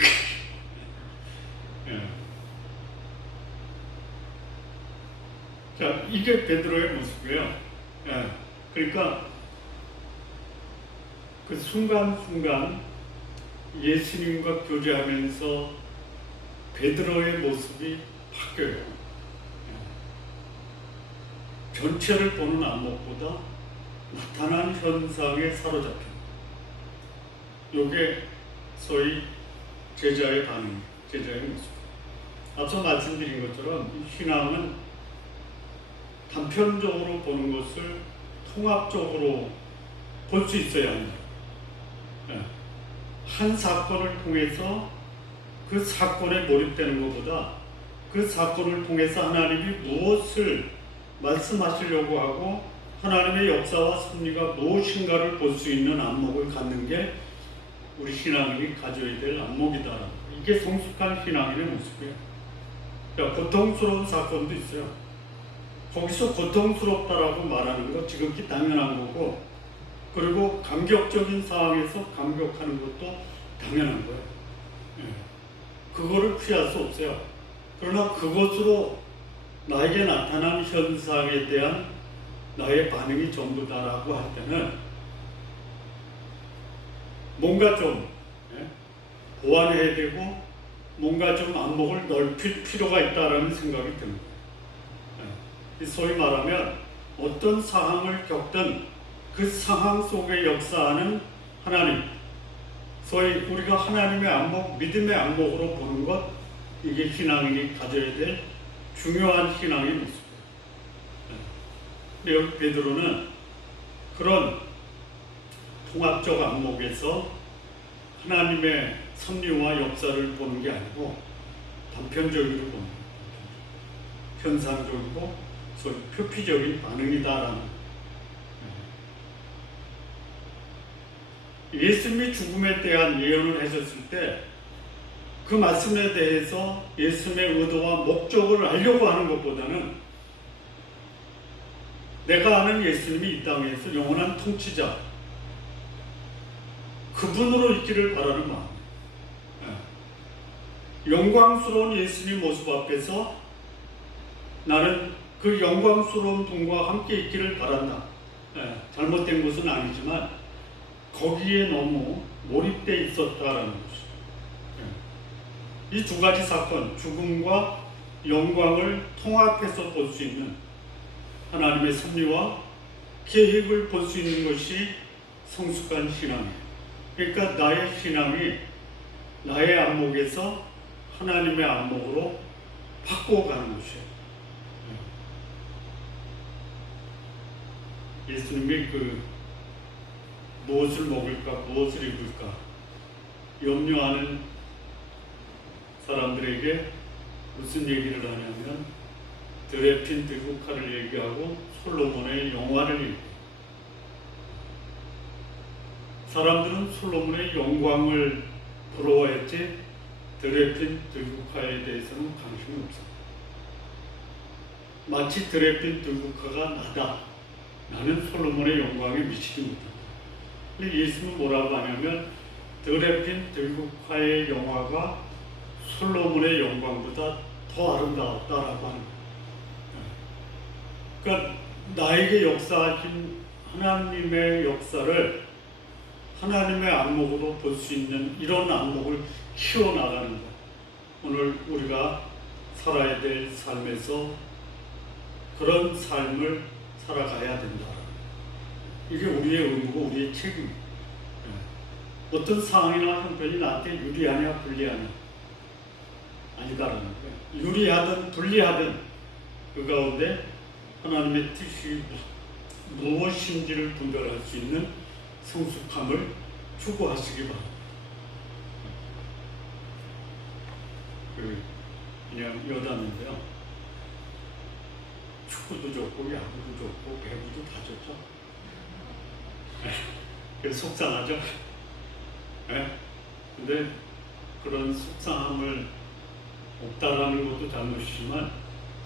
자, 이게 베드로의 모습이에요. 그러니까 그 순간순간 예수님과 교제하면서 베드로의 모습이 바뀌어요. 전체를 보는 안목보다 나타난 현상에 사로잡혀. 이게 소위 제자의 반응, 제자의 모습. 앞서 말씀드린 것처럼 신앙은 단편적으로 보는 것을 통합적으로 볼 수 있어야 합니다. 한 사건을 통해서 그 사건에 몰입되는 것보다 그 사건을 통해서 하나님이 무엇을 말씀하시려고 하고 하나님의 역사와 섭리가 무엇인가를 볼 수 있는 안목을 갖는 게 우리 신앙인이 가져야 될 안목이다. 이게 성숙한 신앙인의 모습이에요. 고통스러운 사건도 있어요. 거기서 고통스럽다라고 말하는 거 지극히 당연한 거고, 그리고 감격적인 상황에서 감격하는 것도 당연한 거예요. 그거를 피할 수 없어요. 그러나 그것으로 나에게 나타난 현상에 대한 나의 반응이 전부다라고 할 때는 뭔가 좀 보완해야 되고 뭔가 좀 안목을 넓힐 필요가 있다라는 생각이 듭니다. 소위 말하면 어떤 상황을 겪든 그 상황 속에 역사하는 하나님, 소위 우리가 하나님의 안목, 믿음의 안목으로 보는 것, 이게 신앙인이 가져야 될 중요한 신앙의 모습이에요. 여기 베드로는 그런 통합적 안목에서 하나님의 섭리와 역사를 보는 게 아니고 단편적으로 보는 거예요. 현상적이고 소위 표피적인 반응이다라는. 예수님이 죽음에 대한 예언을 하셨을 때 그 말씀에 대해서 예수님의 의도와 목적을 알려고 하는 것보다는 내가 아는 예수님이 이 땅에서 영원한 통치자, 그분으로 있기를 바라는 마음. 영광스러운 예수님 모습 앞에서 나는 그 영광스러운 분과 함께 있기를 바란다. 잘못된 것은 아니지만 거기에 너무 몰입돼 있었다라는 것이죠. 이 두 가지 사건, 죽음과 영광을 통합해서 볼 수 있는 하나님의 섭리와 계획을 볼 수 있는 것이 성숙한 신앙이에요. 그러니까 나의 신앙이 나의 안목에서 하나님의 안목으로 바꿔가는 것이에요. 예수님이 무엇을 먹을까, 무엇을 입을까 염려하는 사람들에게 무슨 얘기를 하냐면 드레핀 들국화를 얘기하고 솔로몬의 영화를 얘기해요. 사람들은 솔로몬의 영광을 부러워했지 드레핀 들국화에 대해서는 관심이 없어요. 마치 드레핀 들국화가 나다. 나는 솔로몬의 영광에 미치지 못한다. 근데 예수는 뭐라고 하냐면 드레핀 들국화의 영화가 솔로몬의 영광보다 더 아름다웠다라고 하는 거예요. 그러니까 나에게 역사하신 하나님의 역사를 하나님의 안목으로 볼 수 있는 이런 안목을 키워나가는 것. 오늘 우리가 살아야 될 삶에서 그런 삶을 살아가야 된다. 이게 우리의 의무고 우리의 책임이에요. 어떤 상황이나 형편이 나한테 유리하냐 불리하냐 아니다라는 거예요. 유리하든 불리하든 그 가운데 하나님의 뜻이 무엇인지를 분별할 수 있는 성숙함을 추구하시기 바랍니다. 그냥 여담인데요. 축구도 좋고 야구도 좋고 배구도 다 좋죠. 그래서 속상하죠. 근데 그런 속상함을 없다라는 것도 잘못이지만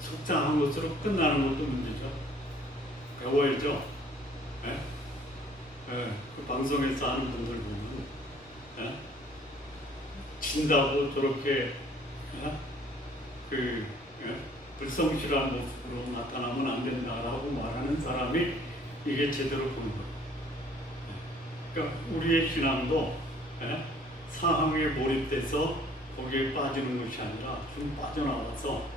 속상한 것으로 끝나는 것도 문제죠. 배워야죠. 그 방송에서 하는 분들 보면 진다고 저렇게 불성실한 모습으로 나타나면 안 된다라고 말하는 사람이 이게 제대로 보는 거예요. 그러니까 우리의 신앙도 상황에 몰입돼서 거기에 빠지는 것이 아니라 좀 빠져나와서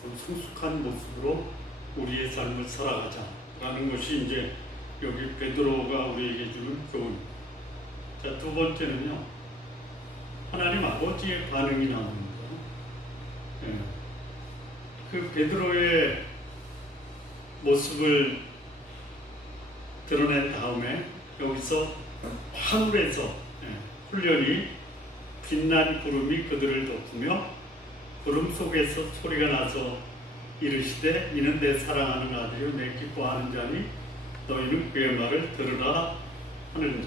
좀 성숙한 모습으로 우리의 삶을 살아가자라는 것이 이제 여기 베드로가 우리에게 주는 교훈입니다. 자, 두 번째는요. 하나님 아버지의 반응이 나옵니다. 그 베드로의 모습을 드러낸 다음에 여기서 하늘에서 훈련이 빛난 구름이 그들을 덮으며 구름 속에서 소리가 나서 이르시되 이는 내 사랑하는 아들이요 내 기뻐하는 자니 너희는 그의 말을 들으라 하는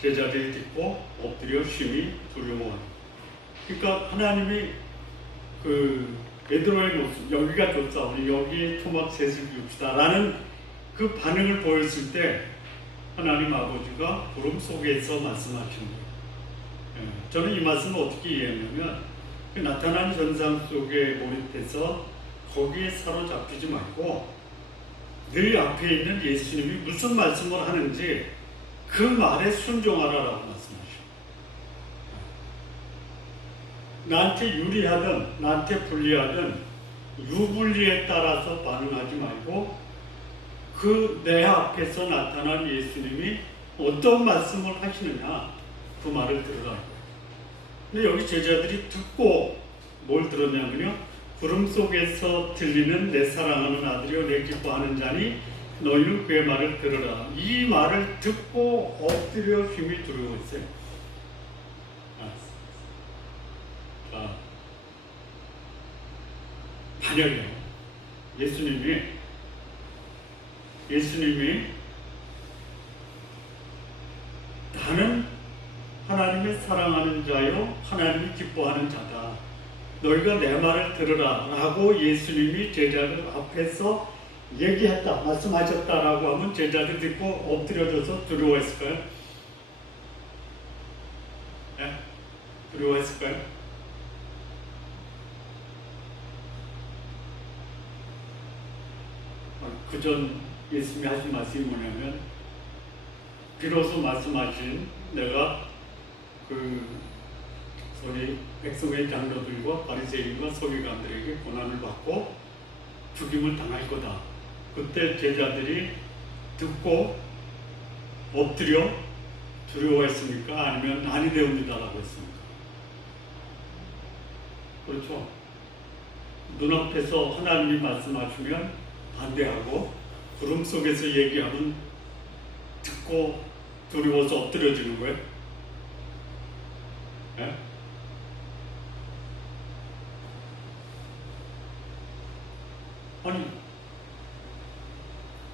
제자들이 듣고 엎드려 심히 두려워하니. 그러니까 하나님이 그 베드로의 모습 여기가 좋사오니 여기에 토막셋을 비웁시다 라는 그 반응을 보였을 때 하나님 아버지가 구름 속에서 말씀하신 거예요. 저는 이 말씀을 어떻게 이해했냐면 그 나타난 현상 속에 몰입해서 거기에 사로잡히지 말고 늘 앞에 있는 예수님이 무슨 말씀을 하는지 그 말에 순종하라라고 말씀하시죠. 나한테 유리하든 나한테 불리하든 유불리에 따라서 반응하지 말고 그 내 앞에서 나타난 예수님이 어떤 말씀을 하시느냐 그 말을 들으라. 근데 여기 제자들이 듣고 뭘 들었냐면요. 구름 속에서 들리는 내 사랑하는 아들이요 내 기뻐하는 자니 너희는 그의 말을 들으라. 이 말을 듣고 엎드려 힘이 두려워했어요. 만약에 예수님이 나는 하나님의 사랑하는 자요 하나님이 기뻐하는 자다. 너희가 내 말을 들으라 라고 예수님이 제자들 앞에서 얘기했다, 말씀하셨다라고 하면 제자들 듣고 엎드려져서 두려워했을까요? 두려워했을까요? 그전 예수님이 하신 말씀이 뭐냐면, 비로소 말씀하신 내가 그 소위 백성의 장로들과 바리새인과 서기관들에게 고난을 받고 죽임을 당할 거다. 그때 제자들이 듣고 엎드려 두려워했습니까? 아니면 아니 되옵니다라고 했습니까? 그렇죠. 눈앞에서 하나님이 말씀하시면 반대하고 구름 속에서 얘기하면 듣고 두려워서 엎드려지는 거예요. 네? 아니,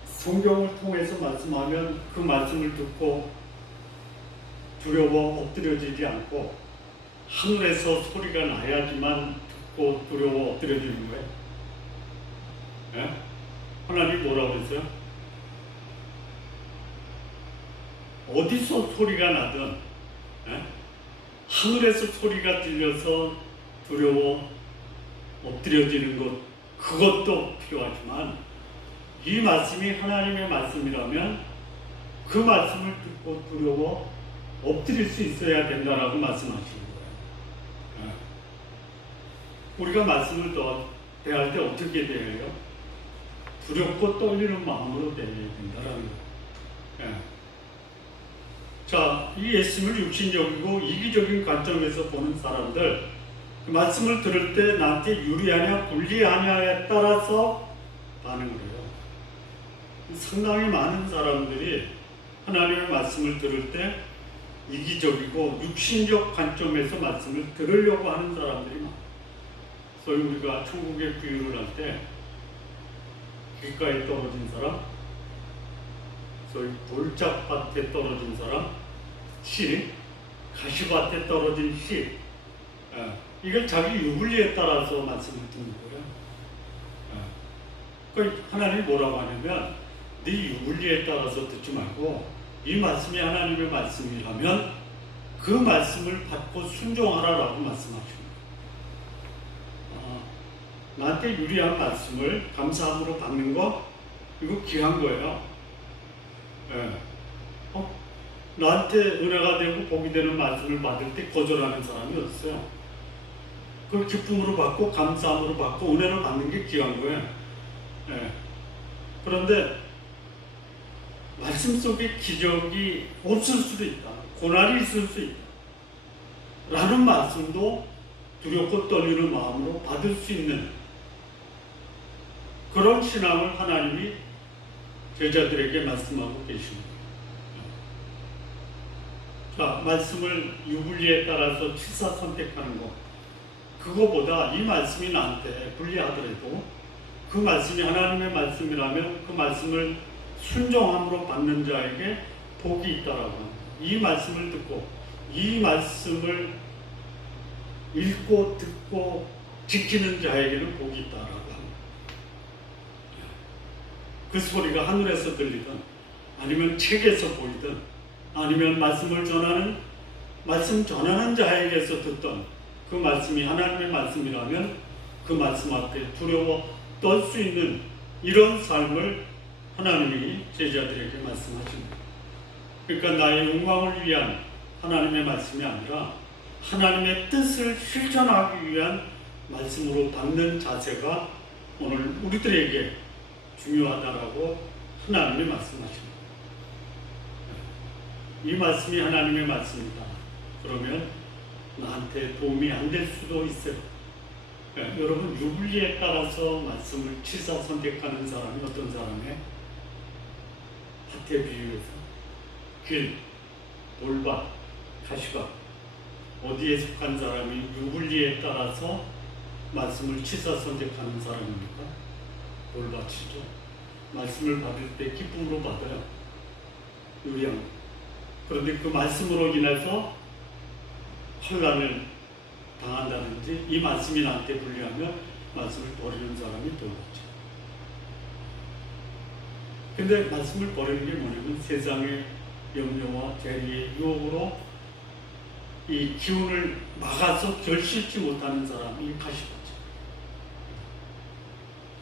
성경을 통해서 말씀하면 그 말씀을 듣고 두려워 엎드려지지 않고 하늘에서 소리가 나야지만 듣고 두려워 엎드려지는 거예요. 네? 하나님 뭐라고 했어요? 어디서 소리가 나든 하늘에서 소리가 들려서 두려워 엎드려지는 것, 그것도 필요하지만 이 말씀이 하나님의 말씀이라면 그 말씀을 듣고 두려워 엎드릴 수 있어야 된다라고 말씀하시는 거예요. 우리가 말씀을 대할 때 어떻게 대해요? 두렵고 떨리는 마음으로 대해야 된다라는 거예요. 자, 이 예수님을 육신적이고 이기적인 관점에서 보는 사람들, 그 말씀을 들을 때 나한테 유리하냐 불리하냐에 따라서 반응을 해요. 상당히 많은 사람들이 하나님의 말씀을 들을 때 이기적이고 육신적 관점에서 말씀을 들으려고 하는 사람들이 많아요. 소위 우리가 천국의 비유를 할 때 길가에 떨어진 사람, 소위 돌짝밭에 떨어진 사람, 씨, 가시밭에 떨어진 씨, 이걸 자기 유불리에 따라서 말씀을 듣는 거예요. 그러니까 하나님이 뭐라고 하냐면 네 유불리에 따라서 듣지 말고 이 말씀이 하나님의 말씀이라면 그 말씀을 받고 순종하라라고 말씀하십니다. 나한테 유리한 말씀을 감사함으로 받는 거, 이거 귀한 거예요. 나한테 은혜가 되고 복이 되는 말씀을 받을 때 거절하는 사람이 없어요. 그걸 기쁨으로 받고 감사함으로 받고 은혜를 받는 게 귀한 거예요. 그런데 말씀 속에 기적이 없을 수도 있다. 고난이 있을 수 있다. 라는 말씀도 두렵고 떨리는 마음으로 받을 수 있는 그런 신앙을 하나님이 제자들에게 말씀하고 계십니다. 자, 말씀을 유불리에 따라서 취사 선택하는 것, 그거보다 이 말씀이 나한테 불리하더라도 그 말씀이 하나님의 말씀이라면 그 말씀을 순종함으로 받는 자에게 복이 있다라고 합니다. 이 말씀을 듣고 이 말씀을 읽고 듣고 지키는 자에게는 복이 있다라고 합니다. 그 소리가 하늘에서 들리든 아니면 책에서 보이든 아니면 말씀을 전하는 말씀 전하는 자에게서 듣던 그 말씀이 하나님의 말씀이라면 그 말씀 앞에 두려워 떨 수 있는 이런 삶을 하나님이 제자들에게 말씀하십니다. 그러니까 나의 영광을 위한 하나님의 말씀이 아니라 하나님의 뜻을 실천하기 위한 말씀으로 받는 자세가 오늘 우리들에게 중요하다라고 하나님이 말씀하십니다. 이 말씀이 하나님의 말씀이다. 그러면 나한테 도움이 안 될 수도 있어요. 여러분, 유불리에 따라서 말씀을 취사 선택하는 사람이 어떤 사람이에요? 밭에 비유해서 길, 돌밭, 가시밭, 어디에 속한 사람이 유불리에 따라서 말씀을 취사 선택하는 사람입니까? 돌밭이죠. 말씀을 받을 때 기쁨으로 받아요. 유리한. 그런데 그 말씀으로 인해서 혼란을 당한다든지 이 말씀이 나한테 불리하면 말씀을 버리는 사람이 돌밭이죠. 근데 말씀을 버리는 게 뭐냐면 세상의 염려와 재리의 유혹으로 이 기운을 막아서 결실치 못하는 사람이 가시밭이죠.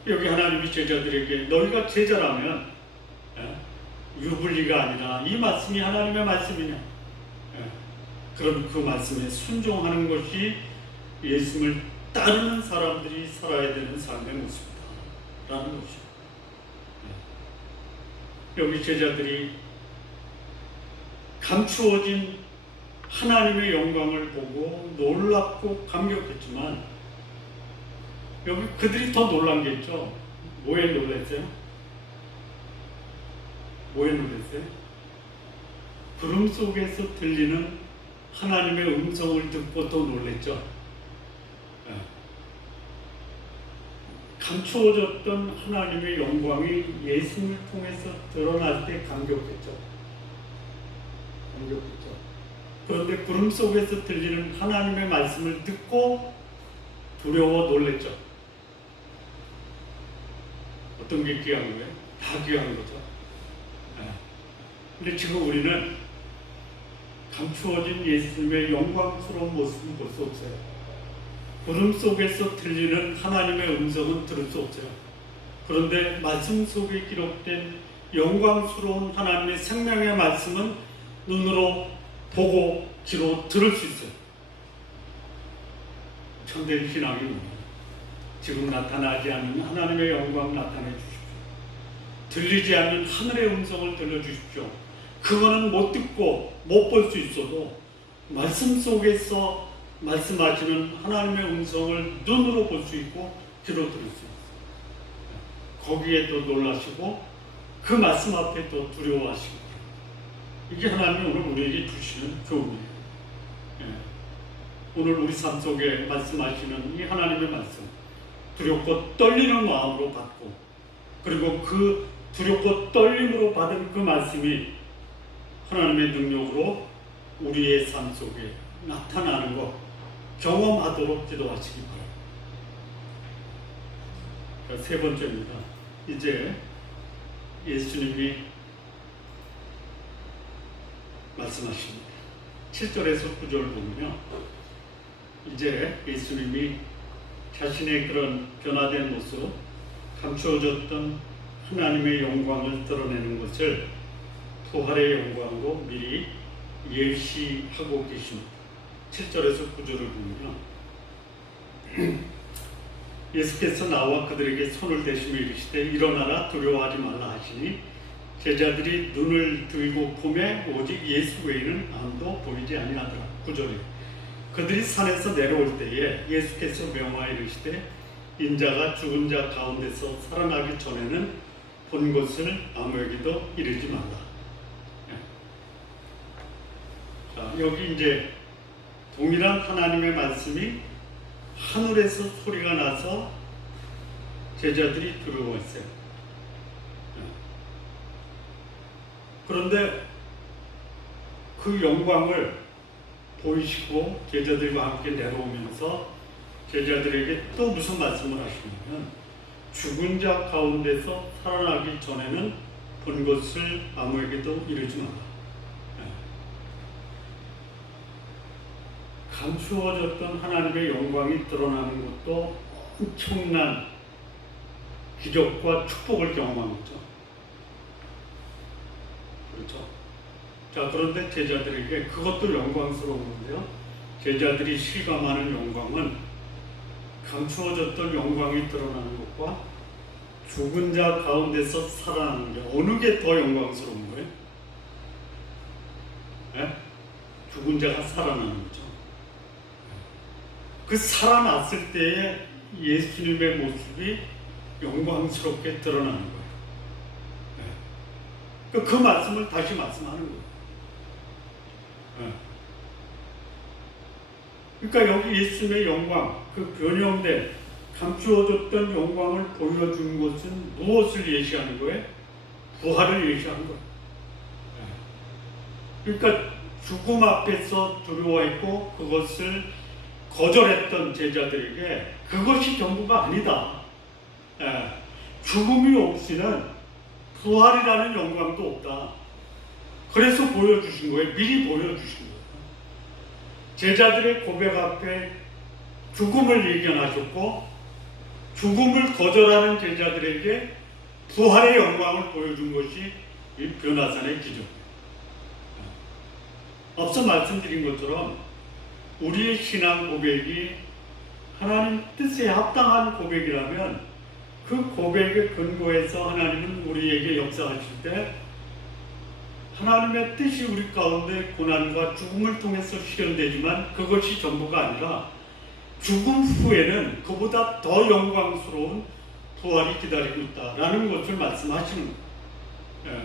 여기 하나님이 제자들에게 너희가 제자라면 유불리가 아니라 이 말씀이 하나님의 말씀이냐, 그럼 그 말씀에 순종하는 것이 예수님을 따르는 사람들이 살아야 되는 삶의 모습이다 라는 것이죠. 여기 제자들이 감추어진 하나님의 영광을 보고 놀랍고 감격했지만 여기 그들이 더 놀란 게 있죠. 뭐에 놀랐어요? 뭐에 놀랐어요? 구름 속에서 들리는 하나님의 음성을 듣고 더 놀랐죠. 감추어졌던 하나님의 영광이 예수님을 통해서 드러날 때 감격했죠. 그런데 구름 속에서 들리는 하나님의 말씀을 듣고 두려워 놀랬죠. 어떤 게 귀한 거예요? 다 귀한 거죠. 근데 지금 우리는 감추어진 예수님의 영광스러운 모습을 볼 수 없어요. 구름 속에서 들리는 하나님의 음성은 들을 수 없어요. 그런데 말씀 속에 기록된 영광스러운 하나님의 생명의 말씀은 눈으로 보고 귀로 들을 수 있어요. 참된 신앙이 뭐예요? 지금 나타나지 않는 하나님의 영광 나타내 주십시오. 들리지 않는 하늘의 음성을 들려주십시오. 그거는 못 듣고 못 볼 수 있어도 말씀 속에서 말씀하시는 하나님의 음성을 눈으로 볼 수 있고 귀로 들을 수 있어요. 거기에 또 놀라시고 그 말씀 앞에 또 두려워하시고, 이게 하나님이 오늘 우리에게 주시는 교훈이에요. 오늘 우리 삶 속에 말씀하시는 이 하나님의 말씀, 두렵고 떨리는 마음으로 받고, 그리고 그 두렵고 떨림으로 받은 그 말씀이 하나님의 능력으로 우리의 삶 속에 나타나는 것 경험하도록 기도하시기 바랍니다. 세 번째입니다. 이제 예수님이 말씀하십니다. 7절에서 9절을 보면요, 이제 예수님이 자신의 그런 변화된 모습, 감추어졌던 하나님의 영광을 드러내는 것을 부활의 영광으로 미리 예시하고 계십니다. 7절에서 9절을 보면요, 예수께서 나와 그들에게 손을 대시며 이르시되 일어나라 두려워하지 말라 하시니 제자들이 눈을 들고 보매 오직 예수 외에는 아무도 보이지 아니하더라. 9절에 그들이 산에서 내려올 때에 예수께서 명하여 이르시되 인자가 죽은 자 가운데서 살아나기 전에는 본 것을 아무에게도 이르지 말라. 자, 여기 이제 동일한 하나님의 말씀이 하늘에서 소리가 나서 제자들이 두려워했어요. 그런데 그 영광을 보이시고 제자들과 함께 내려오면서 제자들에게 또 무슨 말씀을 하시냐면 죽은 자 가운데서 살아나기 전에는 본 것을 아무에게도 이르지 마라. 감추어졌던 하나님의 영광이 드러나는 것도 엄청난 기적과 축복을 경험한 거죠. 그렇죠? 자, 그런데 제자들에게 그것도 영광스러운데요, 제자들이 실감하는 영광은 감추어졌던 영광이 드러나는 것과 죽은 자 가운데서 살아나는 게 어느 게 더 영광스러운 거예요? 네? 죽은 자가 살아나는 거죠. 그 살아났을 때의 예수님의 모습이 영광스럽게 드러나는 거예요. 그 말씀을 다시 말씀하는 거예요. 그러니까 여기 예수님의 영광, 그 변형된 감추어졌던 영광을 보여준 것은 무엇을 예시하는 거예요? 부활을 예시하는 거예요. 그러니까 죽음 앞에서 두려워했고 그것을 거절했던 제자들에게 그것이 전부가 아니다. 죽음이 없이는 부활이라는 영광도 없다. 그래서 보여주신 거예요. 미리 보여주신 거예요. 제자들의 고백 앞에 죽음을 예견하셨고 죽음을 거절하는 제자들에게 부활의 영광을 보여준 것이 이 변화산의 기적이에요. 앞서 말씀드린 것처럼 우리의 신앙 고백이 하나님 뜻에 합당한 고백이라면 그 고백에 근거해서 하나님은 우리에게 역사하실 때 하나님의 뜻이 우리 가운데 고난과 죽음을 통해서 실현되지만 그것이 전부가 아니라 죽음 후에는 그보다 더 영광스러운 부활이 기다리고 있다라는 것을 말씀하시는 거예요.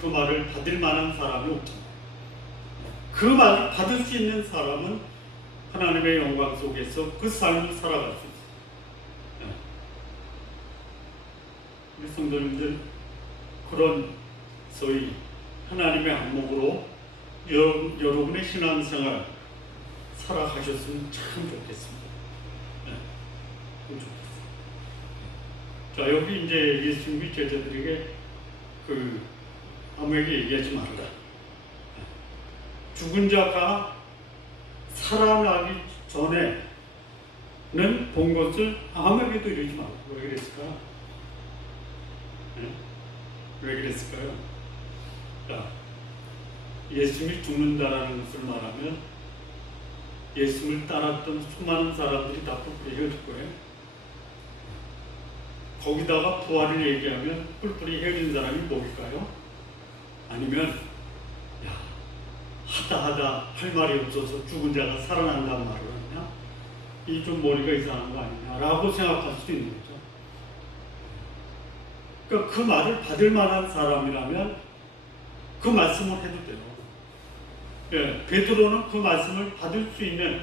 그 말을 받을 만한 사람이 없잖아요. 그 말을 받을 수 있는 사람은 하나님의 영광 속에서 그 삶을 살아갈 수 있어요. 우리 성도님들, 그런 소위 하나님의 안목으로 여러분의 신앙생활 살아가셨으면 참 좋겠습니다. 참 좋겠습니다. 자, 여기 이제 예수님이 제자들에게 아무에게 얘기하지 말라. 죽은 자가 살아나기 전에는 본 것을 아무에게도 이르지 말라. 왜 그랬을까? 왜 그랬을까요? 자, 예수님이 죽는다라는 것을 말하면 예수님을 따랐던 수많은 사람들이 다 뿔뿔이 헤어질 거예요. 거기다가 부활을 얘기하면 뿔뿔이 헤어진 사람이 뭘까요? 아니면 하다 할 말이 없어서 죽은 자가 살아난다는 말을 하냐? 이 좀 머리가 이상한 거 아니냐라고 생각할 수도 있는 거죠. 그러니까 그 말을 받을 만한 사람이라면 그 말씀을 해도 돼요. 베드로는 그 말씀을 받을 수 있는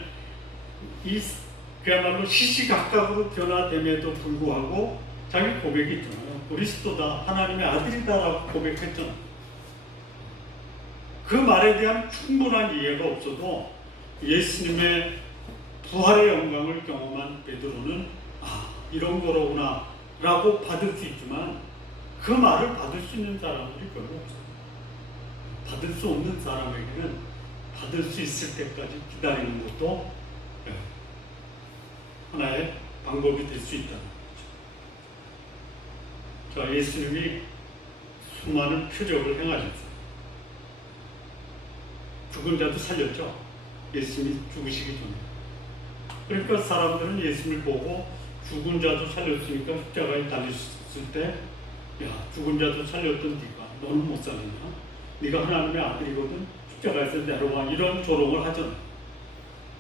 그야말로 시시각각으로 변화됨에도 불구하고 자기 고백이 있잖아요. 그리스도다, 하나님의 아들이다라고 고백했잖아요. 그 말에 대한 충분한 이해가 없어도 예수님의 부활의 영광을 경험한 베드로는 이런 거로구나 라고 받을 수 있지만 그 말을 받을 수 있는 사람들이 별로 없어요. 받을 수 없는 사람에게는 받을 수 있을 때까지 기다리는 것도 하나의 방법이 될 수 있다는 거죠. 자, 예수님이 수많은 표적을 행하셨어요. 죽은 자도 살렸죠. 예수님이 죽으시기 전에. 그러니까 사람들은 예수님을 보고 죽은 자도 살렸으니까 십자가에 달렸을 때 죽은 자도 살렸던 네가 너는 못 살렸냐? 네가 하나님의 아들이거든 십자가에서 내려와, 이런 조롱을 하잖아요.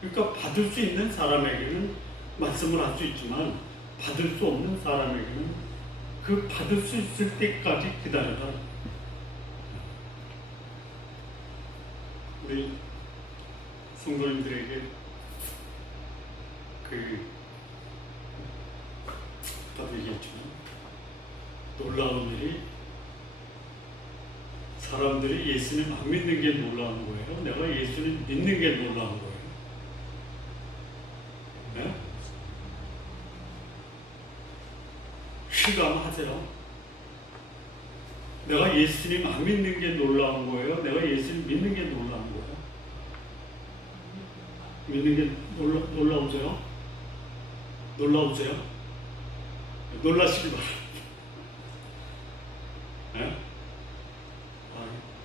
그러니까 받을 수 있는 사람에게는 말씀을 할 수 있지만 받을 수 없는 사람에게는 그 받을 수 있을 때까지 기다려라. 우리 성도님들에게 아까도 얘기했지만 놀라운 일이, 사람들이 예수님 안 믿는 게 놀라운 거예요? 내가 예수님 믿는 게 놀라운 거예요? 네? 실감하세요? 내가 예수님 안 믿는 게 놀라운 거예요? 내가 예수님 믿는 게 놀라운 거예요? 믿는 게 놀라우세요? 놀라우세요? 놀라시기 바랍니다. 네?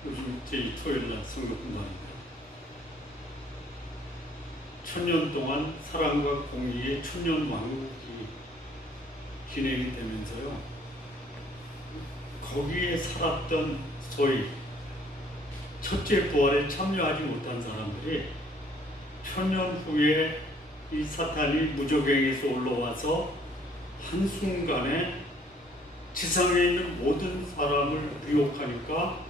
요즘 제2토요일날 성교분당입니다. 1000년 동안 사랑과 공의의 천년 왕국이 진행이 되면서요, 거기에 살았던 소위 첫째 부활에 참여하지 못한 사람들이 1000년 후에 이 사탄이 무저갱에서 올라와서 한순간에 지상에 있는 모든 사람을 유혹하니까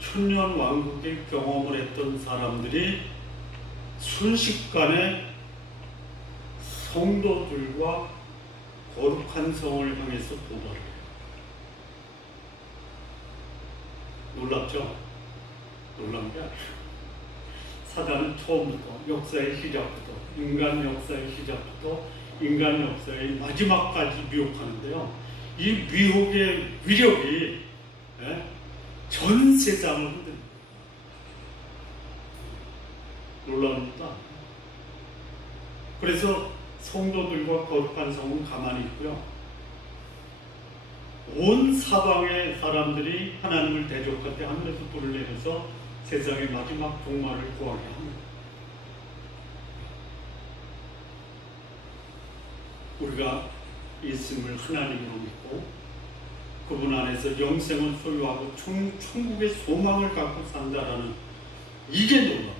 1000년 왕국의 경험을 했던 사람들이 순식간에 성도들과 거룩한 성을 향해서 도발을 해요. 놀랍죠? 놀란 게 아니에요. 사단은 처음부터, 역사의 시작부터, 인간 역사의 시작부터 인간 역사의 마지막까지 미혹하는데요, 이 미혹의 위력이 전 세상을 흔듭니다. 놀라운 것도 아니에요. 그래서 성도들과 거룩한 성은 가만히 있고요. 온 사방의 사람들이 하나님을 대적할 때 하늘에서 불을 내려서 세상의 마지막 종말을 구하게 합니다. 우리가 예수님을 하나님으로 믿고 그분 안에서 영생을 소유하고 천국의 소망을 갖고 산다라는 이게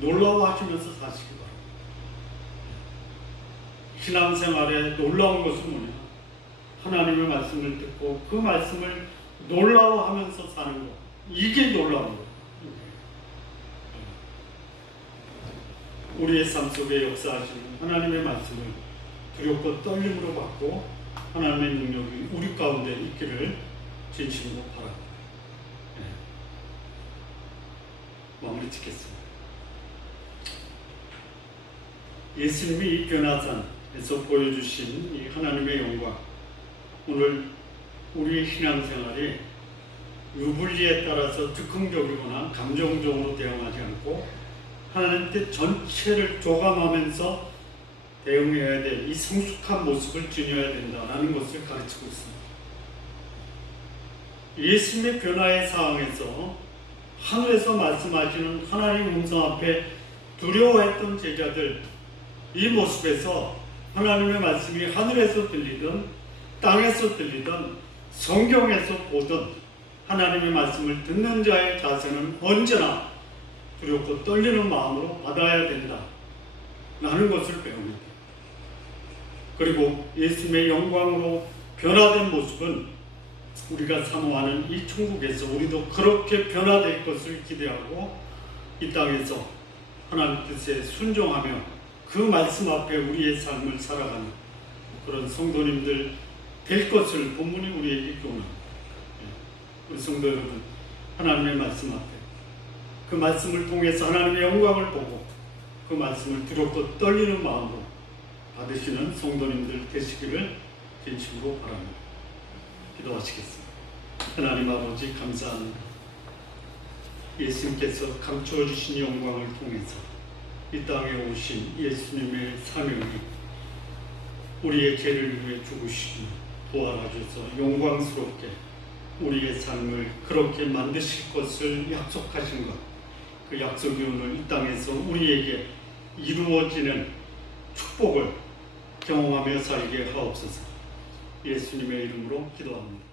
놀라워하시면서 사시기 바랍니다. 신앙생활에 놀라운 것은 뭐냐? 하나님의 말씀을 듣고 그 말씀을 놀라워하면서 사는 것. 이게 놀라운 거예요. 우리의 삶 속에 역사하시는 하나님의 말씀을 두렵고 떨림으로 받고 하나님의 능력이 우리 가운데 있기를 진심으로 바랍니다. 마무리 짓겠습니다. 예수님이 이 변화산에서 보여주신 이 하나님의 영광, 오늘 우리의 신앙생활이 유불리에 따라서 즉흥적이거나 감정적으로 대응하지 않고 하나님 뜻 전체를 조감하면서 대응해야 될 이 성숙한 모습을 지녀야 된다는 것을 가르치고 있습니다. 예수님의 변화의 상황에서 하늘에서 말씀하시는 하나님 음성 앞에 두려워했던 제자들, 이 모습에서 하나님의 말씀이 하늘에서 들리든 땅에서 들리든 성경에서 보든 하나님의 말씀을 듣는 자의 자세는 언제나 두렵고 떨리는 마음으로 받아야 된다 라는 것을 배웁니다. 그리고 예수님의 영광으로 변화된 모습은 우리가 사모하는 이 천국에서 우리도 그렇게 변화될 것을 기대하고 이 땅에서 하나님 뜻에 순종하며 그 말씀 앞에 우리의 삶을 살아가는 그런 성도님들 될 것을 본문이 우리에게 교훈합니다. 우리 성도 여러분, 하나님의 말씀 앞에 그 말씀을 통해서 하나님의 영광을 보고 그 말씀을 두렵고 떨리는 마음으로 받으시는 성도님들 되시기를 진심으로 바랍니다. 기도하시겠습니다. 하나님 아버지 감사합니다. 예수님께서 감추어 주신 영광을 통해서 이 땅에 오신 예수님의 사명이 우리의 죄를 위해 죽으시고 부활하셔서 영광스럽게 우리의 삶을 그렇게 만드실 것을 약속하신 것, 그 약속이 오늘 이 땅에서 우리에게 이루어지는 축복을 경험하며 살게 하옵소서. 예수님의 이름으로 기도합니다.